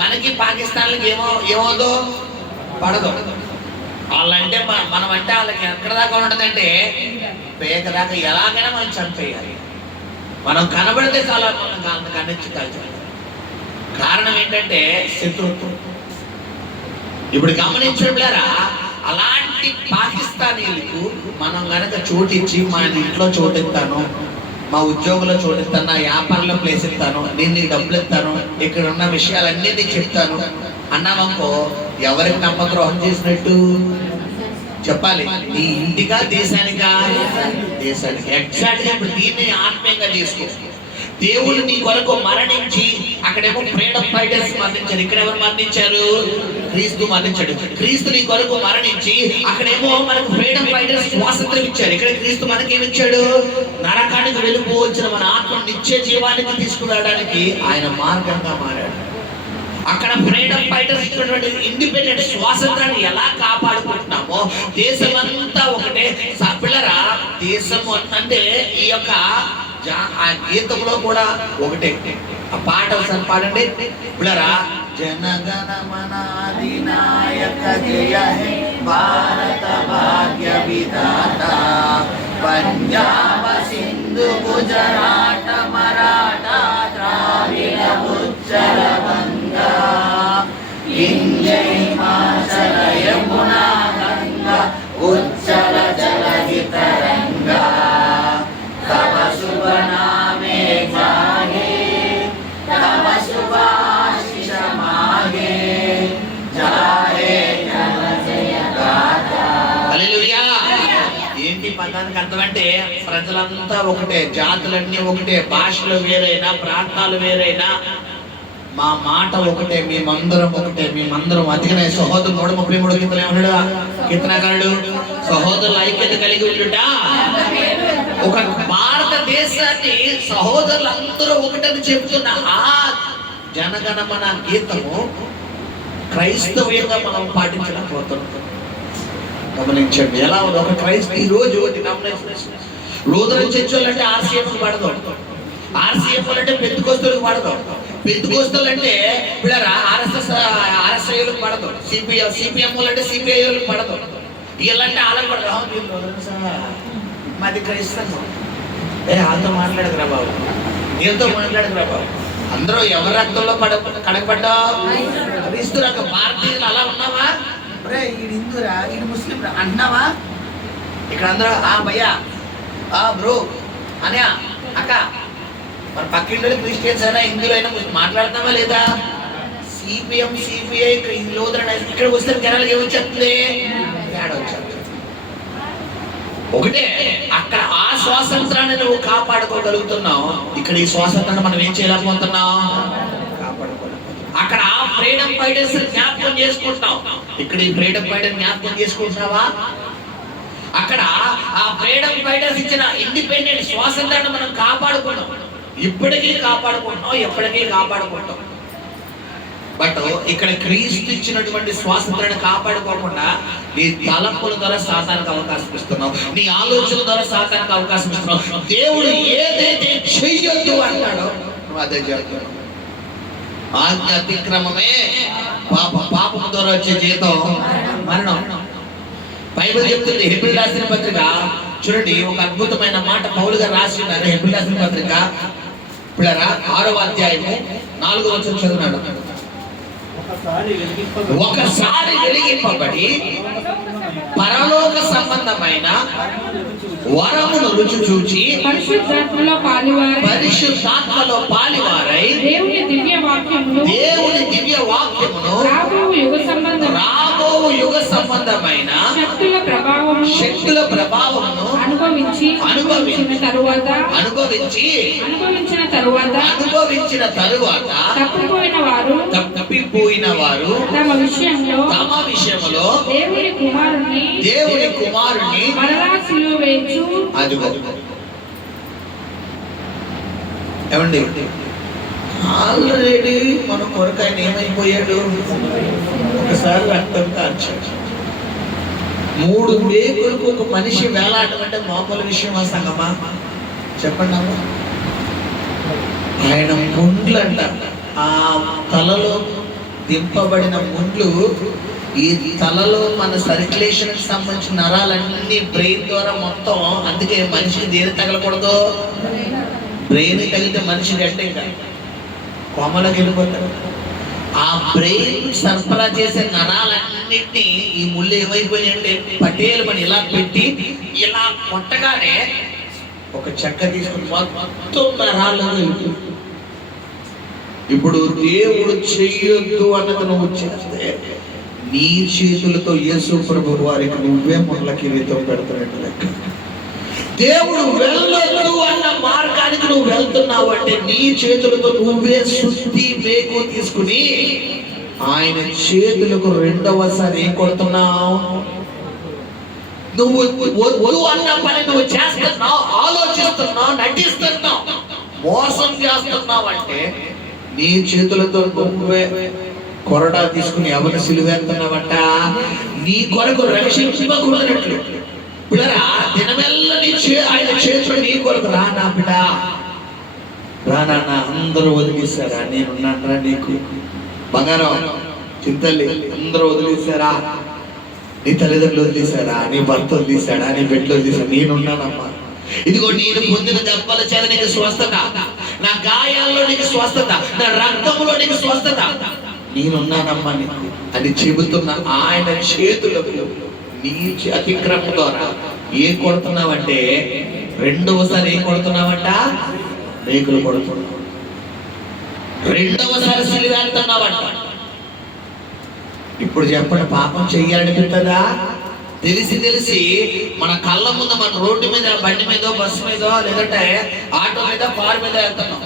మనకి పాకిస్తాన్లకి ఏమవుదో పడదు. వాళ్ళంటే మనం అంటే వాళ్ళకి ఎక్కడ దాకా ఉంటుందంటే పేక దాకా ఎలాగైనా మనం చంపేయాలి. మనం కనబడితే చాలా మనం కనిచ్చి కలిసి. కారణం ఏంటంటే శత్రుత్వం. ఇప్పుడు గమనించలేరా, అలాంటి పాకిస్తానీలకు మనం గనక చోటిచ్చి, మా ఇంట్లో చోటిస్తాను, మా ఉద్యోగంలో చోటిస్తాను, నా వ్యాపారంలో ప్లేస్ ఇస్తాను, నేను నీకు డబ్బులు ఇస్తాను, ఇక్కడ ఉన్న విషయాలన్నీ నీకు చెప్తాను అన్నామనుకో, ఎవరికి నమ్మద్రోహం చేసినట్టు చెప్పాలి? నీ ఇంటిగా, దేశానికా? దేశానికి. ఎగ్జాక్ట్ గా ఇప్పుడు దీన్ని ఆత్మీయంగా చేసుకో. దేవుడు నీ కొరకు మరణించి, అక్కడేమో ఫ్రీడమ్ ఫైటర్స్ మరణించారు, ఇక్కడ ఎవరు మరణించారు? క్రీస్తు మరణించాడు. క్రీస్తు నీ కొరకు మరణించి, అక్కడేమో మనకు ఫ్రీడమ్ ఫైటర్స్ స్వాతంత్రం ఇచ్చారు. ఇక్కడ క్రీస్తు మనకేమిచ్చాడు? నరకానికి వెళ్ళిపోవచ్చిన మన ఆత్మ నిత్య జీవానికి తీసుకురావడానికి ఆయన మార్గంగా మారాడు. అక్కడ ఫ్రీడమ్ ఫైటర్స్ ఇచ్చినటువంటి ఇండిపెండెంట్ స్వాతంత్రాన్ని ఎలా కాపాడుకుంటున్నామో దేశమంతా ఒకటే. సభ్యులరా, దేశము అంటే ఈ యొక్క ఆ గీతంలో కూడా ఒకటే. ఆ పాట ఒకసారి పాడండి పిల్లరా. జనగణమన అధినాయక జయ హే భారత భాగ్య విధాత, పంజాబ సింధు గుజరాట మరాఠా ద్రావిడ ఉచ్చల వంగా, ఇంజై హిమాచల యమునా గంగా ఉచ్చల జలధి తరంగా. అర్థం అంటే ప్రజలంతా ఒకటే, జాతులన్నీ ఒకటే, భాషలు వేరైనా, ప్రాంతాలు వేరైనా మా మాట ఒకటే, మేమందరం ఒకటే, మేమందరం అతికిన సహోదరు 133 కీర్తనలు ఏమన్నాడు కీర్తనకారుడు? సహోదరుల ఐక్యత కలిగి ఉండుట. ఒక భారతదేశాన్ని సహోదరులందరూ ఒకటని చెబుతున్న ఆ జనగణమన గీతము క్రైస్తవ్యంగా మనం పాటించలేకపోతున్నాం. గమనించండి ఎలా ఉంది. ఒక ఈ రోజు లూథరన్ చర్చ్ అంటే ఆర్సీఎఫ్ పడదు, ఆర్సీఎఫ్ అంటే పెద్దకోస్తులకు పడదు, పెద్దకోస్తులు అంటే పిల్లరా ఆర్ఎస్ఐలకు పడదు, సిపిఎం అంటే సిపిఐలకు పడదు, వీళ్ళంటే వాళ్ళకి పడదు. మాది క్రైస్తవం, వాళ్ళతో మాట్లాడదురా బాబు, వీళ్ళతో మాట్లాడదురా బాబు. అందరూ ఎవరి రక్తంలో కడగబడ్డా క్రీస్తురాక భారతీయులు అలా ఉన్నావా? ఈడు హిందూరా, ఈడు ముస్లిం రా అంటున్నావా? ఇక్కడ అందరూ భయ్యా, బ్రో అనే అక్క, మరి పక్కింటి క్రిస్టియన్స్ అయినా హిందువులు అయినా మాట్లాడుతున్నావా లేదా? సిపిఎం సిపిఐ లూథరన్ ఇక్కడ వస్తే జనాలకి ఏమొచ్చేస్తుంది? తేడా వచ్చేస్తుంది. ఒకటే, అక్కడ ఆ స్వాతంత్రాన్ని నువ్వు కాపాడుకోగలుగుతున్నావు, ఇక్కడ ఈ స్వాతంత్రాన్ని మనం ఏం చేయలేకపోతున్నాం, కాపాడుకోలేకపోతున్నాం. అక్కడ ఆ ఫ్రీడమ్ ఫైటర్స్ జ్ఞాపకం చేసుకుంటాం, ఇక్కడ ఈ ఫ్రీడమ్ ఫైటర్ జ్ఞాపకం చేసుకుంటున్నావా? అక్కడ ఆ ఫ్రీడమ్ ఫైటర్స్ ఇచ్చిన ఇండిపెండెంట్ స్వాతంత్రాన్ని మనం కాపాడుకున్నాం, ఇప్పటికీ కాపాడుకుంటున్నాం, ఎప్పటికీ కాపాడుకుంటాం. బట్ ఇక్కడ క్రీస్తు ఇచ్చినటువంటి స్వాతంత్రాన్ని కాపాడుకోకుండా నీ తలంపుల ద్వారా సాతానికి అవకాశం ఇస్తున్నావు, నీ ఆలోచన ద్వారా సాతానికి అవకాశం ఇస్తున్నావు. దేవుడు ఏదైతే చెయ్యొద్దు అంటాడో నువ్వు అదే చేస్తున్నావు. ఆజ్ఞ అతిక్రమమే పాపం ద్వారా వచ్చే జీతం మరణం. బైబిల్ చెప్తుంది, హెబ్రీ రాసిన పత్రిక చూడండి, ఒక అద్భుతమైన మాట పౌలు గారు రాసి ఉన్నారు. హెబ్రీ రాసిన పత్రిక పిల్లరా 6వ అధ్యాయము 4వ వచనం చదువున్నాడు. ఒకసారి వెలిగింపబడి పరలోక సంబంధమైన వరమును రుచి చూచి పరిశుద్ధాత్మలో పాలివారై దేవుని దివ్య వాక్యమును రాబో యుగ సంబంధమైన శక్తుల ప్రభావమును అనుభవించిన తరువాత తప్పిపోయిన వారు తమ విషయంలో దేవుని కుమారుని మరలా సిలువ వేయు. అదిగో ఏమండి, ఆల్రెడీ మన కొరకు ఆయన ఏమైపోయాడు? ఒకసారి రక్తం కార్చాడు. 3 వేగులకు ఒక మనిషి వేలాడటం అంటే మామూలు విషయం ఆ సంగమా? చెప్పండి అమ్మా. ఆయన ముండ్లు అంట, ఆ తలలో దింపబడిన ముండ్లు ఈ తలలో మన సర్క్యులేషన్ కి సంబంధించిన నరాలన్నీ బ్రెయిన్ ద్వారా మొత్తం. అందుకే మనిషికి దేని తగలకూడదు? బ్రెయిన్ తగిలితే మనిషి గంటే ఇంకా కోమలోకి వెళ్ళిపోతాడు. ఆ బ్రెయిన్ సరఫరా చేసే నరాలన్నింటినీ ఈ ముళ్ళు ఏమైపోయినాయంటే పటేలు పని ఇలా పెట్టి ఇలా కొట్టగానే ఒక చెక్క తీసుకుని మొత్తం నరాలను. ఇప్పుడు దేవుడు చెయ్యొద్దు అన్నది నువ్వు చేస్తే నీ చేతులతో యేసు ప్రభు వారికి నువ్వే ముళ్ళ కిరీటం పెడుతున్నట్టు లెక్క. దేవుడు వెళ్ళొద్దు అన్న మార్గానికి నువ్వు వెళ్తున్నావు అంటే నీ చేతులతో నువ్వే శుద్ధి మేకు తీసుకుని ఆయన చేతులకు రెండవసారి ఏం కొడుతున్నావు? నువ్వు వద్దు అన్న పని నువ్వు చేస్తున్నావు, ఆలోచిస్తున్నావు, నటిస్తున్నావు, మోసం చేస్తున్నావు అంటే నీ చేతులతో నువ్వే కొరడా తీసుకుని ఎవరిని సిలువేస్తున్నావంట? నీ కొరకు రక్షించబడినట్లు. పిల్లరా దినమెల్ల ఆయన చేతులు నీ కొరకు రా నా బిడ్డ, రా నాన్న, అందరూ వదిలేశారా? నేనున్నానరా నీకు. బంగారం చింతల్లి అందరూ వదిలేశారా? నీ తల్లిదండ్రులు వదిలేశారా? నీ భర్త వదిలేశాడా? నీ బిడ్డలు వదిలేశారా? నేనున్నానమ్మా. ఇదిగో నేను పొందిన దెబ్బల చేత నీకు స్వస్థత, నా గాయాల్లో నీకు స్వస్థత, నా రక్తంలో నీకు స్వస్థత, నేనున్నానమ్మా నీకు అని చెబుతున్న ఆయన చేతులకు నీ అతిక్రమం ద్వారా ఏం కొడుతున్నావంటే రెండవసారి ఏం కొడుతున్నావంట? రేకులు కొడుతున్నావు. రెండవసారి సిలివేస్తున్నావంట. ఇప్పుడు చెప్పండి, పాపం చెయ్యాలనిపిస్తుందా? తెలిసి మన కళ్ళ ముందు మన రోడ్డు మీద బండి మీద బస్సు మీద లేదంటే ఆటో మీద కారు మీద వెళ్తున్నాం.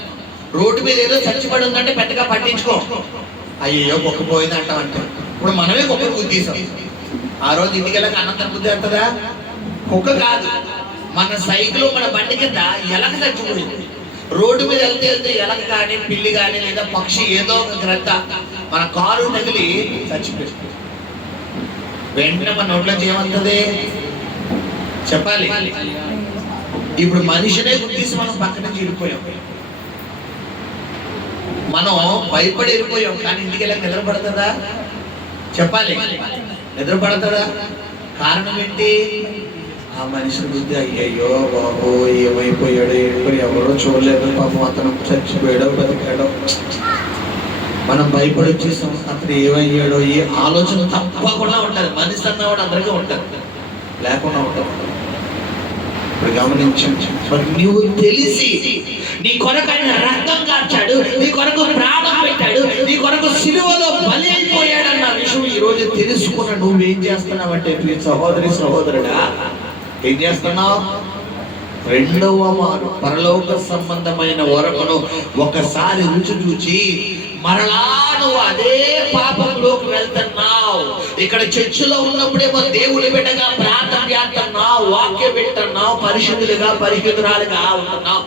రోడ్డు మీద ఏదో చచ్చిపడి ఉందంటే పెద్దగా పట్టించుకో, అయ్యో కుక్క పోయింది అంటాం. అంటే ఇప్పుడు మనమే కుక్కను గుద్దీసాం. ఆ రోజు ఇంటికి వెళ్ళక అనంతరం బుద్ధి వెళ్తుందా? కుక్క కాదు, మన సైకిల్ మన బండి కింద ఎలక చచ్చిపోయింది. రోడ్డు మీద వెళ్తే ఎలక కానీ పిల్లి కానీ లేదా పక్షి ఏదో ఒక గ్రద్ద మన కారు తగిలి చచ్చిపోయింది. వెంటనే మన నోట్లో ఏమంటది చెప్పాలి. ఇప్పుడు మనిషినే గుర్తిసి మనం పక్క నుంచి వెళ్ళిపోయాం. మనం భయపడి వెళ్ళిపోయాం. కానీ ఇంటికి వెళ్ళక నిద్రపడుతుందా చెప్పాలి? నిద్రపడుతుందా? కారణం ఏంటి? ఆ మనిషి బుద్ధి అయ్యయ్యో బాబు ఏమైపోయాడో ఏంటో ఎవరో చూడలేదు, పాపం అతను చచ్చిపోయాడో బతికాడో, మనం భయపడి వచ్చేసాం, అతను ఏమయ్యాడో ఈ ఆలోచన తప్పకుండా ఉంటుంది. మనిషి అన్నవాడు అందరికీ ఉంటుంది, లేకుండా ఉంటుంది. ఇప్పుడు గమనించండి, మరి నువ్వు తెలిసి నీ కొరకు ఆయన రక్తం కార్చాడు, నీ కొరకు ప్రాణం పెట్టాడు, నీ కొరకు సిలువలో బలి అయిపోయాడన్న విషయం ఈ రోజు తెలుసుకున్న నువ్వేం చేస్తున్నావంటే సహోదరి సహోదరుడా ఏం చేస్తున్నావు? రెండవ మారు పరలోక సంబంధమైన వరమును ఒకసారి రుచి చూచి మరలా నువ్వు అదే పాపంలోకి వెళ్తున్నావు. ఇక్కడ చర్చిలో ఉన్నప్పుడేమో దేవుని బిడ్డగా ప్రార్థన చేస్తున్నావు, వాక్య వింటున్నావు, పరిశుద్ధులుగా పరిశుద్ధురాలుగా ఉంటున్నావు.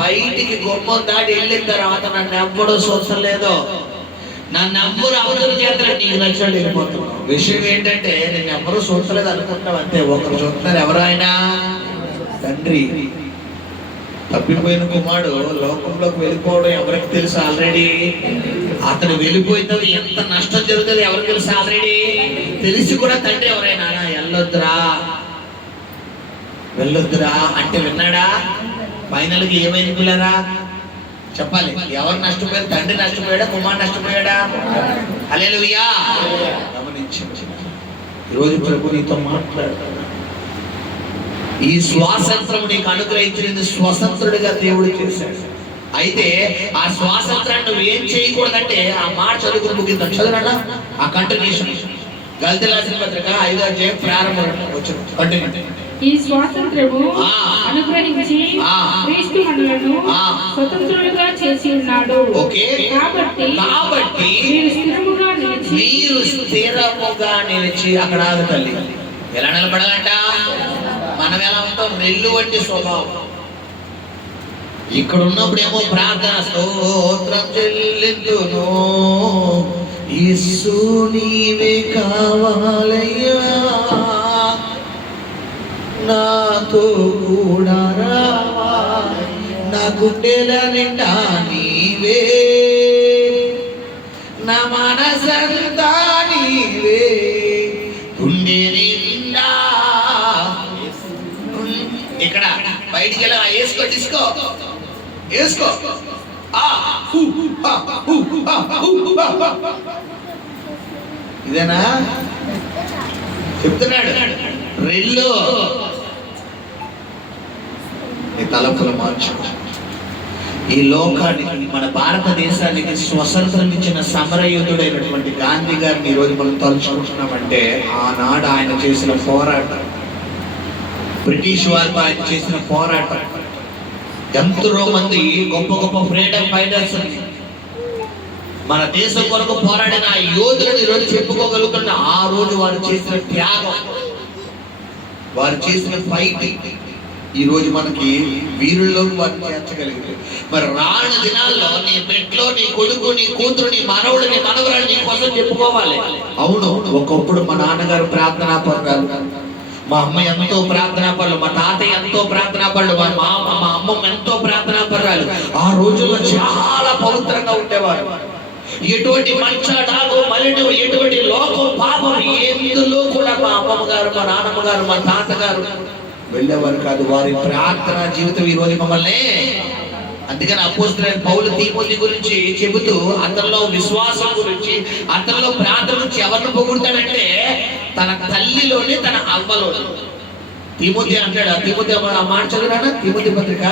బయటికి గుమ్మం దాటి వెళ్ళిన తర్వాత నన్ను ఎవ్వడూ చూసలేదు, నన్ను ఎవ్వరు అవతల చేస్తారు, నీకు నచ్చాడు వెళ్ళిపోతున్నావు. విషయం ఏంటంటే నేను ఎవరు చూసలేదు అనుకుంటావు అంతే. ఒకరు చూస్తున్నారు, ఎవరు ఆయన? తండ్రి. తప్పిపోయిన కుమారుడు లోకంలోకి వెళ్ళిపోవడం ఎవరికి తెలుసు ఆల్రెడీ? అతను వెళ్ళిపోయిన ఎంత నష్టం జరుగుతుంది ఎవరికి తెలుసు ఆల్రెడీ? తెలిసి కూడా తండ్రి ఎవరైనా వెళ్ళొద్దురా అంటే విన్నాడా? ఫైనల్కి ఏమైంది పిల్లరా చెప్పాలి? ఎవరు నష్టపోయారు? తండ్రి నష్టపోయాడా, కుమారుడు నష్టపోయాడా? హల్లెలూయా. గమనించండి, ఈరోజు ప్రభు నీతో మాట్లాడుతున్నా. ఈ స్వాతంత్రం నీకు అనుగ్రహించింది స్వతంత్రుడిగా దేవుడు చేశాడు. అయితే ఆ స్వాతంత్రాన్ని నువ్వు ఏం చేయకూడదంటే ఆ మాట చదువుకుని ముగిద్దాం. చదువునా ఆ కంటిన్యూషన్. గల్తీయుల రాసిన పత్రిక 5వ అధ్యాయం ప్రారంభం వచ్చింది. ఈ స్వాతంత్రము అనుగ్రహించి క్రీస్తు మనలను స్వతంత్రులుగా చేసి ఉన్నాడు. ఓకే, కాబట్టి మీరు స్థిరముగా నిలిచి అక్కడ ఆగు తల్లి. ఎలా నిలబడాలంట? మనం ఎలా ఉంటాం? రెల్లు వంటి స్వభావం. ఇక్కడ ఉన్నప్పుడేమో ప్రార్థన స్తోత్రం చెల్లిందును, యేసు నీవే కావాలయ్యా, నాతో కూడా రావా, నా గుండెల నిండా నీవే, నా మనసంతా నీవే, గుండె నిండా. ఇక్కడ బయటికి వెళ్ళా వేసుకో, తీసుకో వేసుకో. ఇదేనా చెప్తున్నాడు? రెల్లు నీ తలపులు మార్చు. ఈ లోకానికి, మన భారతదేశానికి స్వతంత్రం ఇచ్చిన సమరయుధుడైనటువంటి గాంధీ గారిని ఈరోజు మనం తలుచుకుంటున్నామంటే ఆనాడు ఆయన చేసిన పోరాటం, బ్రిటిష్ వారితో ఆయన చేసిన పోరాటం. ఎంతో మంది గొప్ప గొప్ప ఫ్రీడమ్ ఫైటర్స్ మన దేశం కొరకు పోరాడిన ఆ యోధులను ఈరోజు చెప్పుకోగలుగుతున్న ఆ రోజు వారు చేసిన త్యాగం, వారు చేసిన ఫైట్ ఈ రోజు మనకి వీరుల్లోకి వారిని చేర్చగలిగింది. మరి రాని దినాల్లో నీ బిడ్డలో నీ కొడుకు, నీ కూతురు, నీ మనవడు, నీ మనవరాలు నీ కోసం చెప్పుకోవాలి. అవును, ఒకప్పుడు మా నాన్నగారు ప్రార్థనా పరులు, మా అమ్మ ఎంతో ప్రార్థనా పరులు, మా తాతయ్య ఎంతో ప్రార్థనా పరులు, మా అమ్మమ్మ ఎంతో ప్రార్థనా పరురాలు. ఆ రోజుల్లో చాలా పవిత్రంగా ఉండేవారు. ఎటువంటి మంచాడాలు మలిడు, ఎటువంటి లోకం పాపం ఎందులో కూడా మా అమ్మమ్మ గారు, మా నాన్నమ్మ గారు, మా తాతగారు వెళ్ళేవారు కాదు. వారి ప్రార్థన జీవితం ఈ రోజు మమ్మల్ని. అందుకని అపోస్తలుడైన పౌలు తీమోతి గురించి చెబుతూ అతనిలో విశ్వాసం గురించి, అతనిలో ప్రార్థన గురించి ఎవరిని పొగుడతాడంటే తన తల్లిలోని తన అవ్వలోని. తీమోతి అంటాడు, తీమోతి ఆ మాట చదివాడా? తీమోతి పత్రిక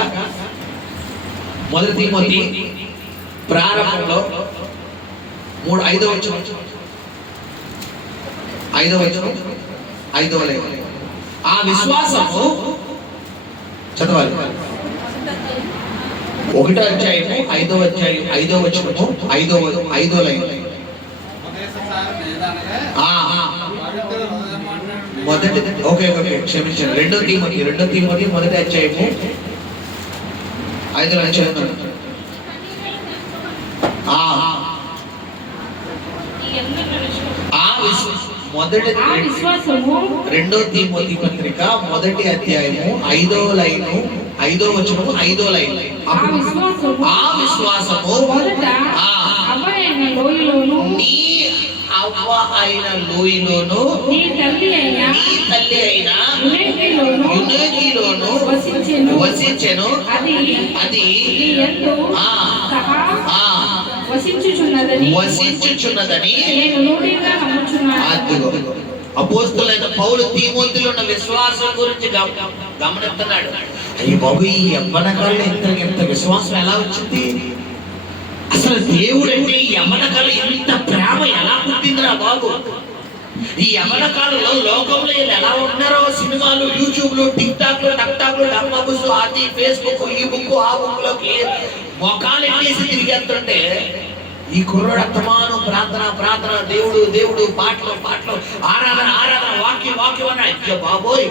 1 తీమోతి ప్రారంభంలో 5వ వచనం 5వ లైన్. ఆ విశ్వాసము చదవాలి. 1వ అధ్యాయము 5వ అధ్యాయం 5వ వచనము 5వ లైన్. మొదటి ఓకే క్షమించండి. 2 తీమోతి మొదటి అధ్యాయము 5వ లైన్ చదువుతాను. మొదటి 2 తీమోతి పత్రిక మొదటి అధ్యాయము 5వ లైను 5వ వచనము 5వ లైన్. ఆ విశ్వాసము నీ అవ్వ అయిన లోయలోను నీ తల్లి అయిన యునేకిలోను వసించెను. అది వసించుచున్నదని అపోస్తలుడైన పౌలు తీమోతిలో ఉన్న విశ్వాసం గురించి గమనిస్తున్నాడు. అయ్యి బాబు, ఈ యవ్వన కాలంలో ఇంత విశ్వాసం ఎలా వచ్చింది? అసలు దేవుడు అంటే ఈ యవ్వన కాలం ఇంత ప్రేమ ఎలా పుట్టిందిరా బాబు? ఈ యవ్వన కాలంలో లోకంలో ఎలా ఉన్నారో సినిమాలు, యూట్యూబ్లు, టిక్ టాక్లు, డమ్మబుస్, అది ఫేస్బుక్, ఈ బుక్ ఆ బుక్ లోకి మొఖాలు ఎట్టేసి తిరిగేస్తుంటే ఈ కుర్రోడు అత్తమానం ప్రార్థన, దేవుడు పాటలు, ఆరాధన వాక్యం అని. అయ్యో బాబోయ్,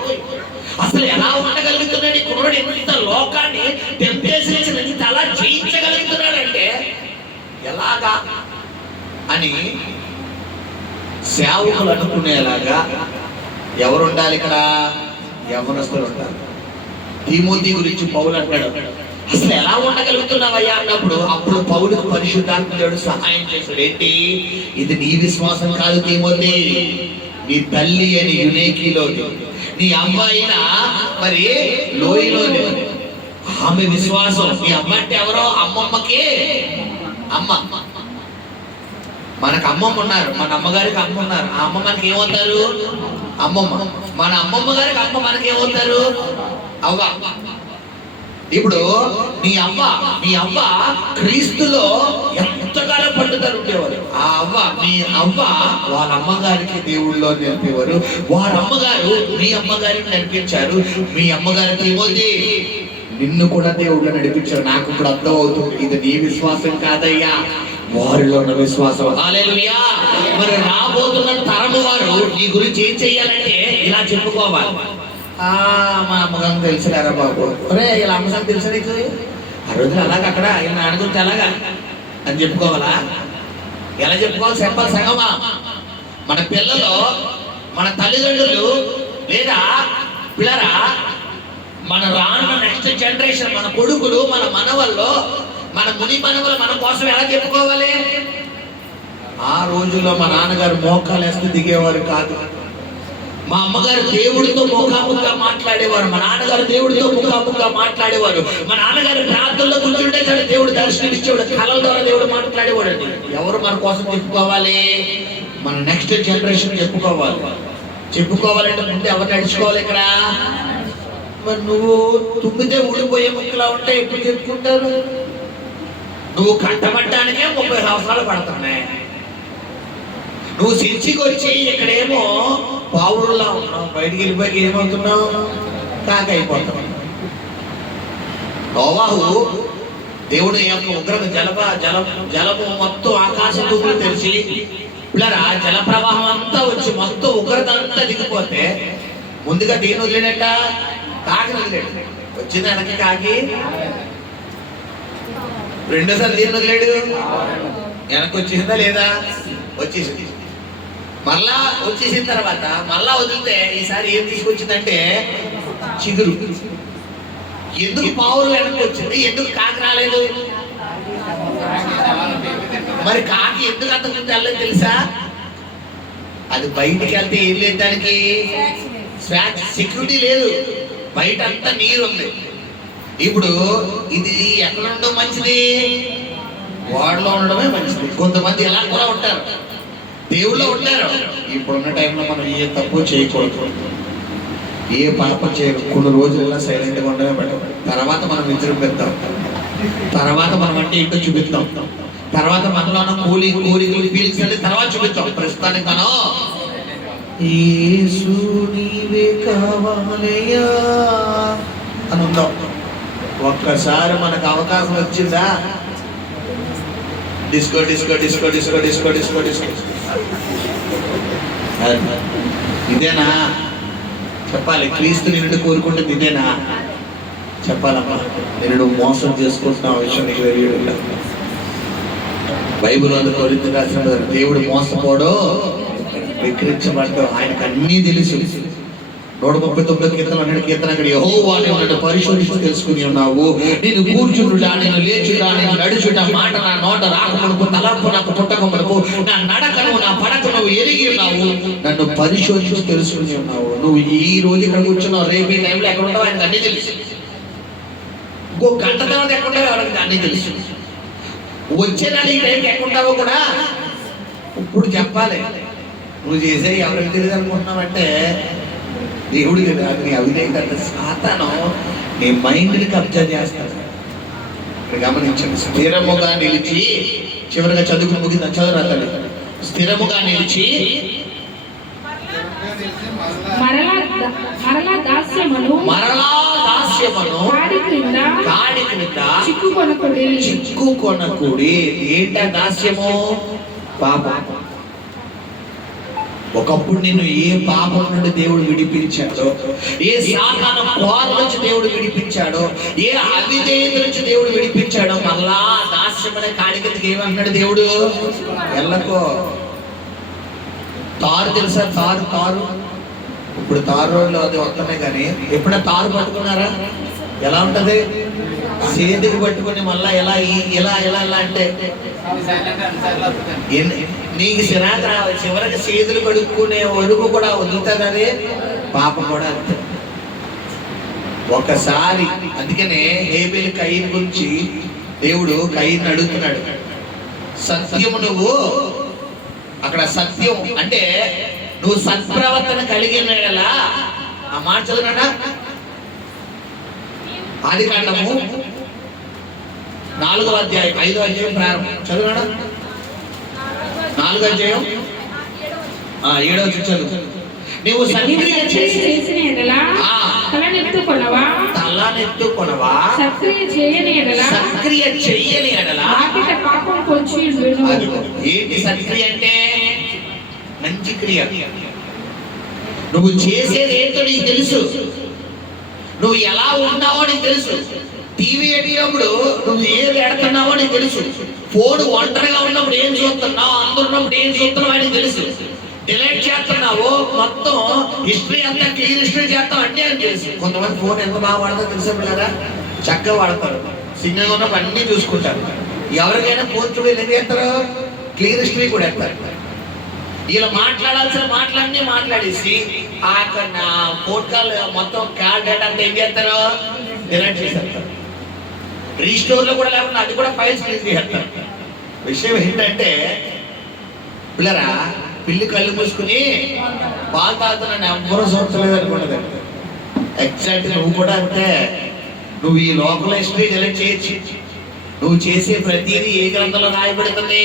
అసలు ఎలా ఉండగలుగుతున్నాడు ఈ కుర్రోడు? ఎంత లోకాన్ని టెంప్టేషన్ నుంచి అలా జయించగలుగుతున్నాడంటే ఎలాగా అని సేవకులు అనుకునేలాగా ఎవరు ఉండాలి ఇక్కడ? యవ్వనస్తులు ఉండాలి. తీమోతి గురించి పౌలు అంటాడు, అసలు ఎలా ఉండగలుగుతున్నావయ్యా అన్నప్పుడు అప్పుడు పౌలుకు పరిశుద్ధాత్ముడు సహాయం చేశాడు. ఏంటి? ఇది నీ విశ్వాసం కాదు తీమోతి, నీ తల్లి అని యునేకిలోని, నీ అమ్మ అయిన మరి లోయలోని ఆమె విశ్వాసం. నీ అమ్మ అంటే ఎవరో? అమ్మమ్మకి అమ్మ. మనకు అమ్మమ్మ ఉన్నారు, మన అమ్మగారికి అమ్మ ఉన్నారు. ఆ అమ్మ మనకి ఏమవుతారు? అమ్మమ్మ. మన అమ్మమ్మ గారికి అమ్మ మనకి ఏమవుతారు? అవ్వ. ఇప్పుడు నీ అవ్వ క్రీస్తులో ఎంతగానో పట్టుదల ఉండేవారు. ఆ మీ అవ్వ వాళ్ళ అమ్మగారికి దేవుళ్ళలో నేర్పేవారు. వాళ్ళ అమ్మగారు మీ అమ్మగారికి నడిపించారు. మీ అమ్మగారు తీమోతి నిన్ను కూడా దేవుళ్ళు నడిపించారు. నాకు ఇప్పుడు అర్థం అవుతుంది, ఇది నీ విశ్వాసం కాదయ్యా, వారిలో ఉన్న విశ్వాసం. హల్లెలూయా. మరి రాబోతున్న తరము వారు నీ గురించి ఏం చెయ్యాలంటే ఇలా చెప్పుకోవాలి. మా అమ్మగారు తెలుసులేరా బాబు, ఒరే ఇలా అమ్మగారు తెలుసా నీకు? ఆ రోజులు అలాగ అక్కడ ఇలా నాన్న గురించి అలాగా అని చెప్పుకోవాలా? ఎలా చెప్పుకోవాలి చెప్పాలి సంగమా? మన పిల్లలు, మన తల్లిదండ్రులు లేదా పిల్లరా, మన రానున్న నెక్స్ట్ జనరేషన్, మన కొడుకులు, మన మనవల్లో, మన ముని మనవలు మన కోసం ఎలా చెప్పుకోవాలి? ఆ రోజుల్లో మా నాన్నగారు మోకాలు వేస్తే దిగేవారు కాదు. మా అమ్మగారు దేవుడితో ముఖాముఖిగా మాట్లాడేవారు. మా నాన్నగారు దేవుడితో ముఖాముఖిగా మాట్లాడేవారు. మా నాన్నగారు ప్రార్థనలో కూర్చుంటే సరే దేవుడు దర్శనమిచ్చేవాడు. కళల ద్వారా దేవుడు మాట్లాడేవాడు. ఎవరు మన కోసం చెప్పుకోవాలి? మన నెక్స్ట్ జనరేషన్ చెప్పుకోవాలంటే ముందు ఎవరు నడుచుకోవాలి ఇక్కడ? మరి నువ్వు తుమ్మితే ఊడిపోయే ముక్కలా ఉంటే ఎప్పుడు చెప్పుకుంటారు? నువ్వు కట్టబడ్డానికే 30 సంవత్సరాలు పడుతున్నాయి. నువ్వు సిరిచికి వచ్చి ఇక్కడేమో పావురులా ఉన్నావు, బయటికి వెళ్ళిపోయి ఏమవుతున్నావు? కాక అయిపోతావు. నోవాహు దేవుడు యొక్క ఉగ్రత జలము మొత్తం ఆకాశం తూపులు తెరిచి పిల్లరా జల ప్రవాహం అంతా వచ్చి మొత్తం ఉగ్రత అంతా దిగిపోతే ముందుగా దేని వదిలేడట? కాకిని వదిలేడు. వచ్చింది వెనక్కి కాకి. రెండోసారి దేని వదిలేడు? వెనక్కి వచ్చేసిందా లేదా? వచ్చేసింది. మళ్ళా వచ్చేసిన తర్వాత మళ్ళా వదిలితే ఈసారి ఏం తీసుకొచ్చిందంటే చిగురు. ఎందుకు పావులు వెనక్కి వచ్చింది? ఎందుకు కాకి రాలేదు? మరి కాకి ఎందుకు అంతకుముందు వెళ్ళలేదు తెలుసా? అది బయటికి వెళ్తే ఏం లేదు, దానికి సెక్యూరిటీ లేదు, బయట అంతా నీరు ఉంది. ఇప్పుడు ఇది ఎక్కడ ఉండడం మంచిది? వాడలో ఉండడమే మంచిది. కొంతమంది ఎలా కూడా ఉంటారు, దేవుళ్ళో ఉంటారు. ఇప్పుడున్న టైంలో మనం ఏ తప్పు చేయకూడదు, ఏ పాపం చేయకూడదు. కొన్ని రోజులు ఇలా సైలెంట్గా ఉండడమే బెటర్. తర్వాత మనం విజృంభిద్దాం, తర్వాత మనం అంటే ఏంటో చూపిద్దాం, తర్వాత మనలో ఉన్న కోరికలు ఫీలింగ్స్ అనేది తర్వాత చూపిద్దాం. ప్రస్తుతానికి మనం యేసు నీవే కావాలయ్యా అని ఉందాం. ఒక్కసారి మనకు అవకాశం వచ్చిందా? Disco disco disco disco disco disco disco ఇదేనా చెప్పాలి? క్రీస్తు నిన్ను కోరుకుంటుంది ఇదేనా చెప్పాలమ్మా? నేను మోసం చేసుకుంటున్నావు విషయం నీకు తెలియదు. బైబిల్ కొరింథీ రాసిన దేవుడు మోసపోడు విక్రించబడ్డావు, ఆయనకు అన్నీ తెలుసు. 139 కీర్తన 2 కీర్తన అక్కడ యెహోవా నన్ను పరిశోధించి తెలుసుకుని ఉన్నావు. నేను కూర్చుండుట, నేను లేచుట, నేను నడుచుట, మాట నా నోట రాకమునుపు, తలంపు నాకు పుట్టకమునుపు, నా నడకను నా పడకను ఎరిగి ఉన్నావు. నన్ను పరిశోధించి తెలుసుకుని ఉన్నావు. నువ్వు ఈ రోజు ఇక్కడ కూర్చున్నావు, రేపు ఈ టైంలో ఎక్కడ ఉంటావు ఆయనకు అన్నీ తెలుసు. ఇంకో గంట తర్వాత ఎక్కడ ఉంటావు ఎవరికి అన్నీ తెలుసు. వచ్చేదాన్ని ఈ టైంకి ఎక్కడ ఉంటావో కూడా ఇప్పుడు చెప్పాలి. నువ్వు చేసే ఎవరికి తెలియదు అనుకుంటున్నావంటే దేవుడికి కాదు, నీ అవిధేయత సాతాను నీ మైండ్ని కబ్జా చేస్తాడు. ఇక్కడ గమనించండి. స్థిరముగా నిలిచి, చివరిగా చదువుకుని ముగిందా? చదువురాలి. స్థిరముగా నిలిచి మరలా దాస్యమును కాడి క్రింద చిక్కుకొనకుడి. ఏంట దాస్యము? పాపం. ఒకప్పుడు నిన్ను ఏ పాపం నుండి దేవుడు విడిపించాడో, ఏ సాతాను కోర నుంచి దేవుడు విడిపించాడో, ఏ అవిధేయత నుంచి దేవుడు విడిపించాడో, మళ్ళా దాస్యమనే కాడి కిందకి ఏమన్నాడు దేవుడు? ఎల్లకో. తారు తెలుసా? తారు ఇప్పుడు తారు రోడ్లో అది వస్తున్నాయి, కానీ ఎప్పుడైనా తారు పట్టుకున్నారా? ఎలా ఉంటది? సేదికి పట్టుకుని మళ్ళా ఎలా ఎలా ఎలా ఎలా అంటే నీకు సిరాక చివరికి చేతులు కడుక్కునే వరకు కూడా వదులుతుంది. పాపం కూడా అంతే. ఒకసారి అందుకనే హేబెలు కయీను గురించి దేవుడు కయీను అడుగుతున్నాడు, సత్యము నువ్వు అక్కడ సత్యం అంటే నువ్వు సత్ప్రవర్తన కలిగిన ఎడలా, ఆ మాట చదువునా? ఆదికాండము 4వ అధ్యాయం 5వ అధ్యాయం ప్రారంభం చదువునా? 4వ అధ్యాయం 7వ చదువు. నువ్వు సక్రియ చేసిన ఎడలా తలనెత్తుకొనవా, సక్రియ చేయని ఎడలా పాపం పొంచి ఉండును. ఏంటి సక్రియ అంటే? మంచి క్రియ. నువ్వు చేసేది ఏంటో నీకు తెలుసు, నువ్వు ఎలా ఉన్నావో నీకు తెలుసు. టీవీ ఎడినప్పుడు నువ్వు ఏది ఎడుతున్నావో నీకు తెలుసు. ఫోన్ ఒంటరిగా ఉన్నప్పుడు ఏం చూస్తున్నావు, అందరు ఉన్నప్పుడు ఏం చూస్తున్నావు అని తెలుసు. డిలీట్ చేస్తున్నావు, మొత్తం హిస్టరీ అంతా క్లియర్ హిస్టరీ చేస్తావు అంటే అని తెలుసు. కొంతమంది ఫోన్ ఎంత బాగా వాడతారో తెలుసా పిల్లరా? చక్కగా వాడతారు, సిగ్నల్ ఉన్నప్పుడు అన్నీ చూసుకుంటారు. ఎవరికైనా ఫోన్ చూడ ఏం చేస్తారు? క్లియర్ హిస్టరీ కూడా వేస్తారు. ఇలా మాట్లాడాల్సిన మాటలన్నీ మాట్లాడేసి నా ఫోన్ కాల్ మొత్తం కాల్ డేటా అంతా ఏం చేస్తారు? డిలీట్ చేసేస్తారు. రీస్టోర్ లో కూడా లేకుండా అది కూడా ఫైల్స్ క్లియర్ చేస్తారు. విషయం ఏంటంటే పిల్లరా, పిల్లి కళ్ళు మూసుకుని పాలు తాగుతున్నా ఎవ్వరూ చూడలేదు అనుకుంటుంది. ఎగ్జాక్ట్ నువ్వు కూడా అంతే. నువ్వు ఈ లోకల్ హిస్టరీ డిలీట్ చేయొచ్చు. నువ్వు చేసే ప్రతిదీ ఏ గ్రంథంలో రాయబడుతుంది?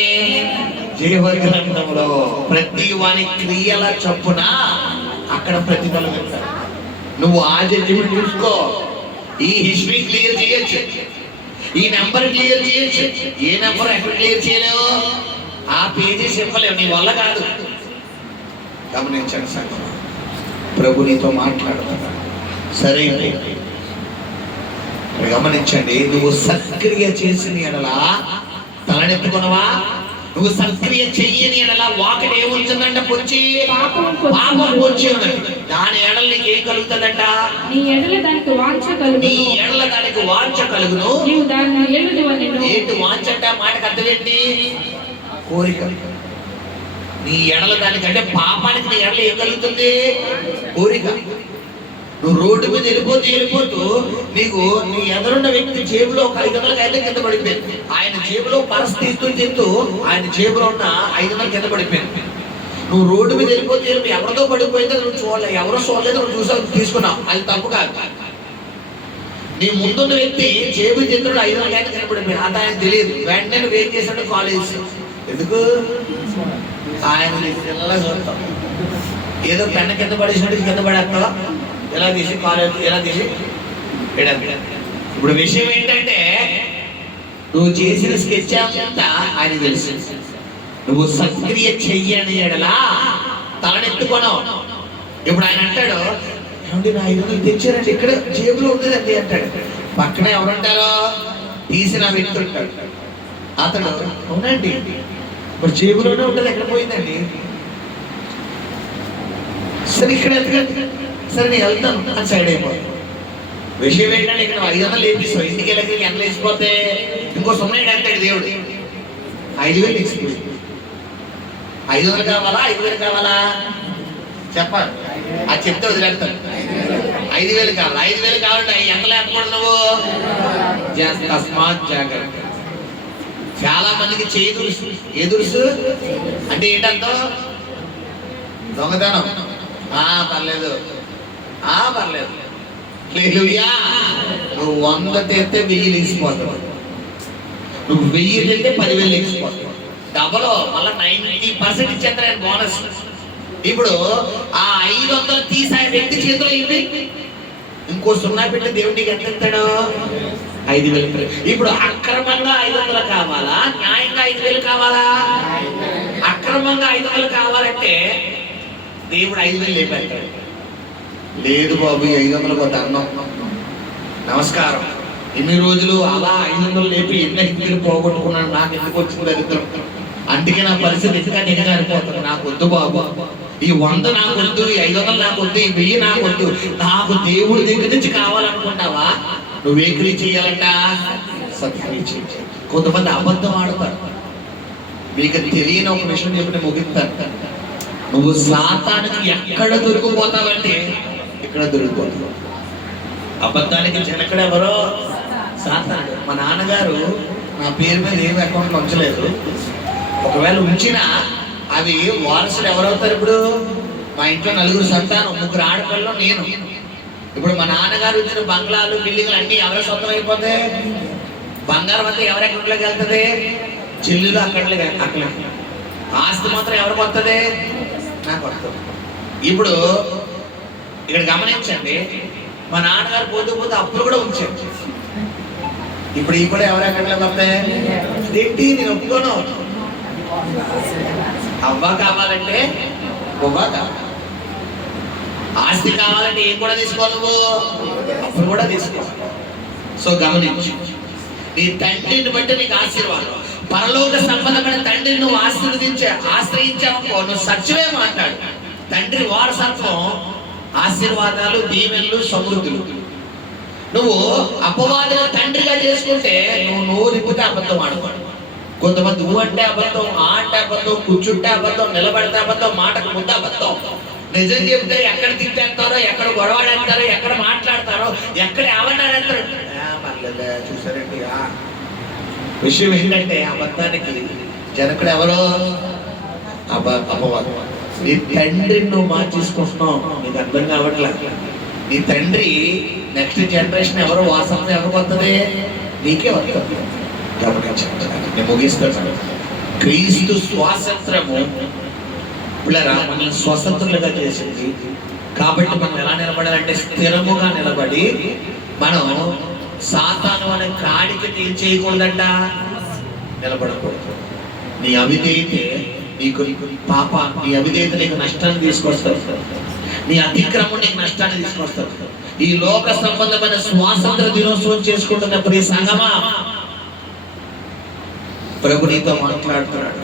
జీవ గ్రంథంలో. ప్రతి వాని క్రియల చొప్పున అక్కడ ప్రతిఫలం ఇస్తారు. నువ్వు ఆ జడ్జిమెంట్ చూసుకో. ఈ హిస్టరీ క్లియర్ చేయొచ్చు, ఈ నెంబర్ క్లియర్ చేయొచ్చు. ఏ నెంబర్ ఎక్కడ క్లియర్ చేయలేవు, ఆ పేజీ చెప్పలేవు, నీ వల్ల కాదు. గమనించండి సార్, ప్రభు నీతో మాట్లాడుతున్నాడు. సరే గమనించండి. నువ్వు సక్రియ చేసిన ఎడలా తలనెత్తుకునవా, నువ్వు సక్రియ చెయ్యని ఎడలా వాకిట ఏముంటుందంట? పొంచి పాపం పొంచి ఉన్నది. దాని ఎడల నీకు ఏం కలుగుతుందంట? నీ ఎడల దానికి వాంఛ కలుగును. ఏంటి వాంఛ అంటే? మాటకు అర్థం ఏంటి? కోరిక. నీ ఎడల దానికి అంటే పాపానికి నీ ఎడల ఏం కలుగుతుంది? కోరిక. నువ్వు రోడ్డు మీద వెళ్ళిపోతూ నీకు నీ ఎదురున్న వ్యక్తి జేబులో ఒక 500 కింద పడిపోయింది. ఆయన జేబులో పరస్ తీస్తూ ఆయన జేబులో ఉన్న 500 కింద పడిపోయింది. నువ్వు రోడ్డు మీద వెళ్ళిపోతే ఎవరితో పడిపోయిందో నువ్వు చూడలేదు, ఎవరో చూడలేదు, నువ్వు చూసావు, తీసుకున్నావు. అది తప్పు కాదు. నీ ముందున్న వ్యక్తి జేబు చేతుడు 500 కింద పడిపోయింది, అది ఆయన తెలియదు. వెంటనే నువ్వు ఏం చేశాడు? కాలేజ్. ఎందుకు? ఆయన చూస్తాం. ఏదో పెన్న కింద పడేసినట్టు కింద పడేస్తావా, ఎలా తీసి కాలేజ్ ఎలా తీసి పెడతా. ఇప్పుడు విషయం ఏంటంటే నువ్వు చేసిన స్కెచ్ అంతా ఆయన తెలుసు. నువ్వు సక్రియ చెయ్యని ఎడలా తలనెత్తుకోను. ఇప్పుడు ఆయన అంటాడు, ఏమండి నా 500 తెచ్చారండి, ఇక్కడ జేబులో ఉండేదండి అంటాడు. పక్కన ఎవరుంటారో తీసిన వ్యక్తి ఉంటాడు. అతడు అవునండి ఇప్పుడు జేబులోనే ఉంటుంది, ఎక్కడ పోయిందండి, సరే ఇక్కడ ఎత్తకండి, సరే నేను వెళ్తాను అని సైడ్ అయిపోతాను. విషయం ఏంటంటే ఇక్కడ 500 లేపిస్తావు, ఇంటికి వెళ్ళి ఎంత లేచిపోతే ఇంకో 0 అంటాడు దేవుడు. 5000 లేచిపోయింది. 500 కావాలా 5000 కావాలా చెప్పాలి, అది చెప్తే వదిలేస్తాను. 5000 కావాలి. 5000 కావాలంటే ఎంత లేకపోవడం నువ్వు తస్మాత్ జాగ్రత్త. చాలా మందికి చేయి దురుసు. ఏ దురుసు అంటే ఏంటంతో దొంగతనం. పర్లేదు పర్లేదు. హల్లెలూయా. నువ్వు 100 తెస్తే 1000 లేచిపోతావు, నువ్వు 1000 తెస్తే 10,000 లేచిపోతావు. డబల్ మళ్ళీ 90% ఇచ్చేస్తారు ఆయన బోనస్. ఇప్పుడు ఆ 500 తీసి ఆయన వ్యక్తి చేతిలో ఇవ్వి, ఇంకో 0 పెట్టి దేవుడికి ఎంత ఇస్తాడు? 5,000. ఇప్పుడు అక్రమంగా 500 కావాలా, న్యాయంగా 5,000 కావాలా? అక్రమంగా 500 కావాలంటే దేవుడు 5,000 లేపెడతాడు. లేదు బాబు 500 కొద్ది అన్నం నమస్కారం. ఇన్ని రోజులు అలా 500 లేపి ఎన్ని 5,000 పోగొట్టుకున్నాను, నాకు ఎందుకు వచ్చింది దరిద్రం, అందుకే నా పరిస్థితి ఇంకా దిగజారిపోతుంది. నాకు వద్దు బాబు, ఈ 100 నాకు వద్దు, ఈ 500 నాకు వద్దు, ఈ 1000 నాకు వద్దు, నాకు దేవుడి దగ్గర నుంచి కావాలనుకుంటావా? నువ్వే క్రియ చేయాలంట, సత్క్రియ చేయాలి. కొంతమంది అబద్ధం ఆడతారు. మీకు తెలియని ఒక విషయం చెప్పి నేను ముగిస్తాను. నువ్వు సాతానికి ఎక్కడ దొరికిపోతావంటే ఇక్కడ దొరికిపోతావు. అబద్ధానికి జనకుడు ఎవరో? సాతానుడు. మా నాన్నగారు నా పేరు మీద ఏమి అకౌంట్ ఉంచలేదు. ఒకవేళ ఉంచినా అవి వారసులు ఎవరవుతారు? ఇప్పుడు మా ఇంట్లో 4 సంతానం, 3 ఆడపిల్లలు, నేను. ఇప్పుడు మా నాన్నగారు ఇచ్చిన బంగ్లాలు బిల్డింగ్లు అన్ని ఎవరి సొంతం అయిపోతే బంగారం అంతా ఎవరి అకౌంట్లోకి వెళ్తుంది? చెల్లెలు అక్కడ. ఆస్తి మాత్రం ఎవరికి వస్తుంది? నాకు వస్తుంది. ఇప్పుడు ఇక్కడ గమనించండి, మా నాన్నగారు పోతూ పోతే అప్పులు కూడా ఉంచారు. ఇప్పుడు ఈ కూడా ఎవరి అకౌంట్లోకి వస్తాయి? ఏంటి నేను ఒప్పుకోను. అవ్వ కావాలంటే పువ్వ కావాలి, ఆస్తి కావాలంటే ఏం కూడా తీసుకోవాలి, నువ్వు అప్పుడు కూడా తీసుకోవాలి. సో గమనించు, నీ తండ్రిని బట్టి నీకు ఆశీర్వాదం. పరలోక సంబంధమైన తండ్రిని నువ్వు ఆశ్రయించావనుకో, నువ్వు సత్యమే మాట్లాడు. తండ్రి వారసత్వం ఆశీర్వాదాలు, దీవెనలు, సమృద్ధులు. నువ్వు అపవాదిని తండ్రిగా చేసుకుంటే నువ్వు నోరిప్పితే అబద్ధం ఆడుకోడు. కొంతమంది నువ్వు అంటే అబద్ధం, అంటే అబద్ధం, కూర్చుంటే అబద్ధం, నిలబడితే అబద్ధం, మాటకు ముద్ద అబద్ధం. నిజం చెప్తే ఎక్కడ తిట్టేస్తారో, ఎక్కడ గొడవడేస్తారో, ఎక్కడ మాట్లాడతారో, ఎక్కడ ఏమన్నాడేస్తారు. పర్లేదు చూసారండి. విషయం ఏంటంటే అబద్ధానికి జనకుడు ఎవరో? అపవాదం. నీ తండ్రిని నువ్వు మార్చేసుకుంటున్నావు, నీకు అర్థం కావట్లేదు. నీ తండ్రి నెక్స్ట్ జనరేషన్ ఎవరో వారసత్వం ఎవరికి వస్తుంది? నీకే వస్తుంది. గమనించండి, నేను ముగిస్తాను. క్రీస్తు స్వాతంత్రము పిల్లరా మనల్ని స్వతంత్రులుగా చేసింది. కాబట్టి మనం ఎలా నిలబడాలంటే స్థిరముగా నిలబడి మనం సాతాను అనే కాడికి ఏం చేయకూడదంట, నిలబడకూడదు. నీ అవిధేయతే నీకు పాప, నీ అవిధేయత నీకు నష్టాన్ని తీసుకొస్తారు, నీ అతిక్రమం నీకు నష్టాన్ని తీసుకొస్తారు. ఈ లోక సంబంధమైన స్వాతంత్ర దినోత్సవం చేసుకుంటున్న ప్రియ సంగమా, ప్రభు నీతో మాట్లాడుతున్నాడు.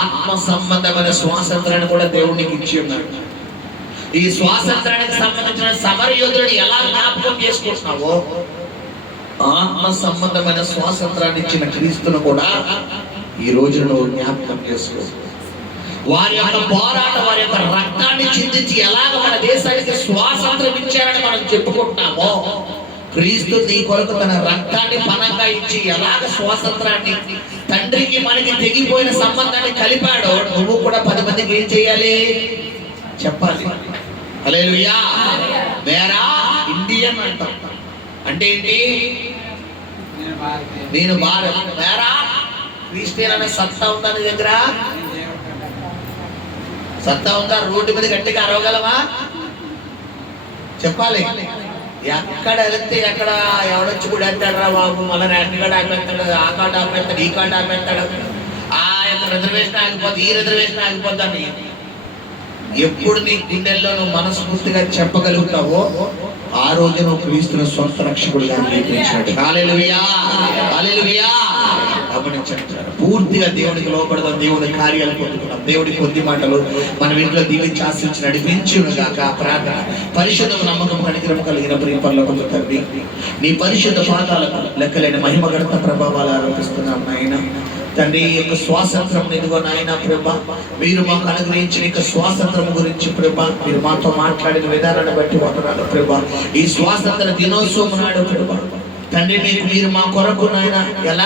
ఆత్మ సంబంధమైన స్వాతంత్రాన్ని కూడా దేవుడికి ఇచ్చి ఉన్నాడు. ఈ స్వాతంత్రానికి సంబంధించిన సమర యోధులను ఎలా జ్ఞాపకం చేసుకుంటున్నావో, ఆత్మ సంబంధమైన స్వాతంత్రాన్ని ఇచ్చిన క్రీస్తును కూడా ఈ రోజు నువ్వు జ్ఞాపకం చేసుకో. వారి యొక్క పోరాటం, వారి యొక్క రక్తాన్ని చిందించి ఎలాగ మన దేశానికి స్వాతంత్రం ఇచ్చారని మనం చెప్పుకుంటున్నామో, క్రీస్తు నీ కొరకు తన రక్తాన్ని పనంగా ఇచ్చి ఎలాగ స్వాతంత్రాన్ని, తండ్రికి మనకి తెగిపోయిన సంబంధాన్ని కలిపాడో, నువ్వు కూడా 10 మందికి ఏం చేయాలి చెప్పాలి. హల్లెలూయా. మేరా ఇండియన్ అంటాం అంటే ఏంటి? నేను భారత్. మేరా క్రిస్టియన్ అనే సత్తా ఉందా నీ దగ్గర? సత్తా ఉందా? రోడ్డు మీద గట్టిగా అరవగలవా? చెప్పాలి. ఎక్కడ వెళ్తే ఎక్కడ ఎవడొచ్చి కూడా వెళ్తాడు రా బాబు, మళ్ళీ రేషన్ కార్డు ఆపేస్తాడు, ఆ కార్డు ఆపేస్తాడు, ఈ కార్డు ఆపేస్తాడు, ఆ యొక్క రిజర్వేషన్ ఆగిపోద్ది, ఈ రిజర్వేషన్ ఆగిపోద్దని ఎప్పుడు నీ గుండెల్లో నువ్వు మనస్ఫూర్తిగా చెప్పగలుగుతావో ఆ రోజు నువ్వు క్రీస్తును సొంత రక్షకుడిగా అంగీకరించాడు. హల్లెలూయా, హల్లెలూయా. గమనించండి, పూర్తిగా దేవుడికి లోపడదాం, దేవుడి కార్యాలు పొందుకున్నాం. దేవుడి కొద్ది మాటలు మన ఇంట్లో దీవించి ఆశించి నడిపించుగాక. ప్రార్థన. పరిశుద్ధ నమ్మకం కనికరం కలిగిన ప్రియపరలోక తండ్రి, నీ పరిశుద్ధ పాదాలకు లెక్కలేని మహిమ గణత ప్రభావాలు ఆరోపిస్తున్నాం నాయన తండ్రి. ఈ యొక్క స్వాతంత్రం ఇదిగో నాయన ప్రభా, మీరు మాకు అనుగ్రహించిన యొక్క స్వాతంత్రం గురించి ప్రభా, మీరు మాతో మాట్లాడిన విధానాన్ని బట్టి వందనాలు ప్రభా. ఈ స్వాతంత్ర దినోత్సవం నాడు ప్రభా తండ్రి, మీరు మా కొరకు నాయన ఎలా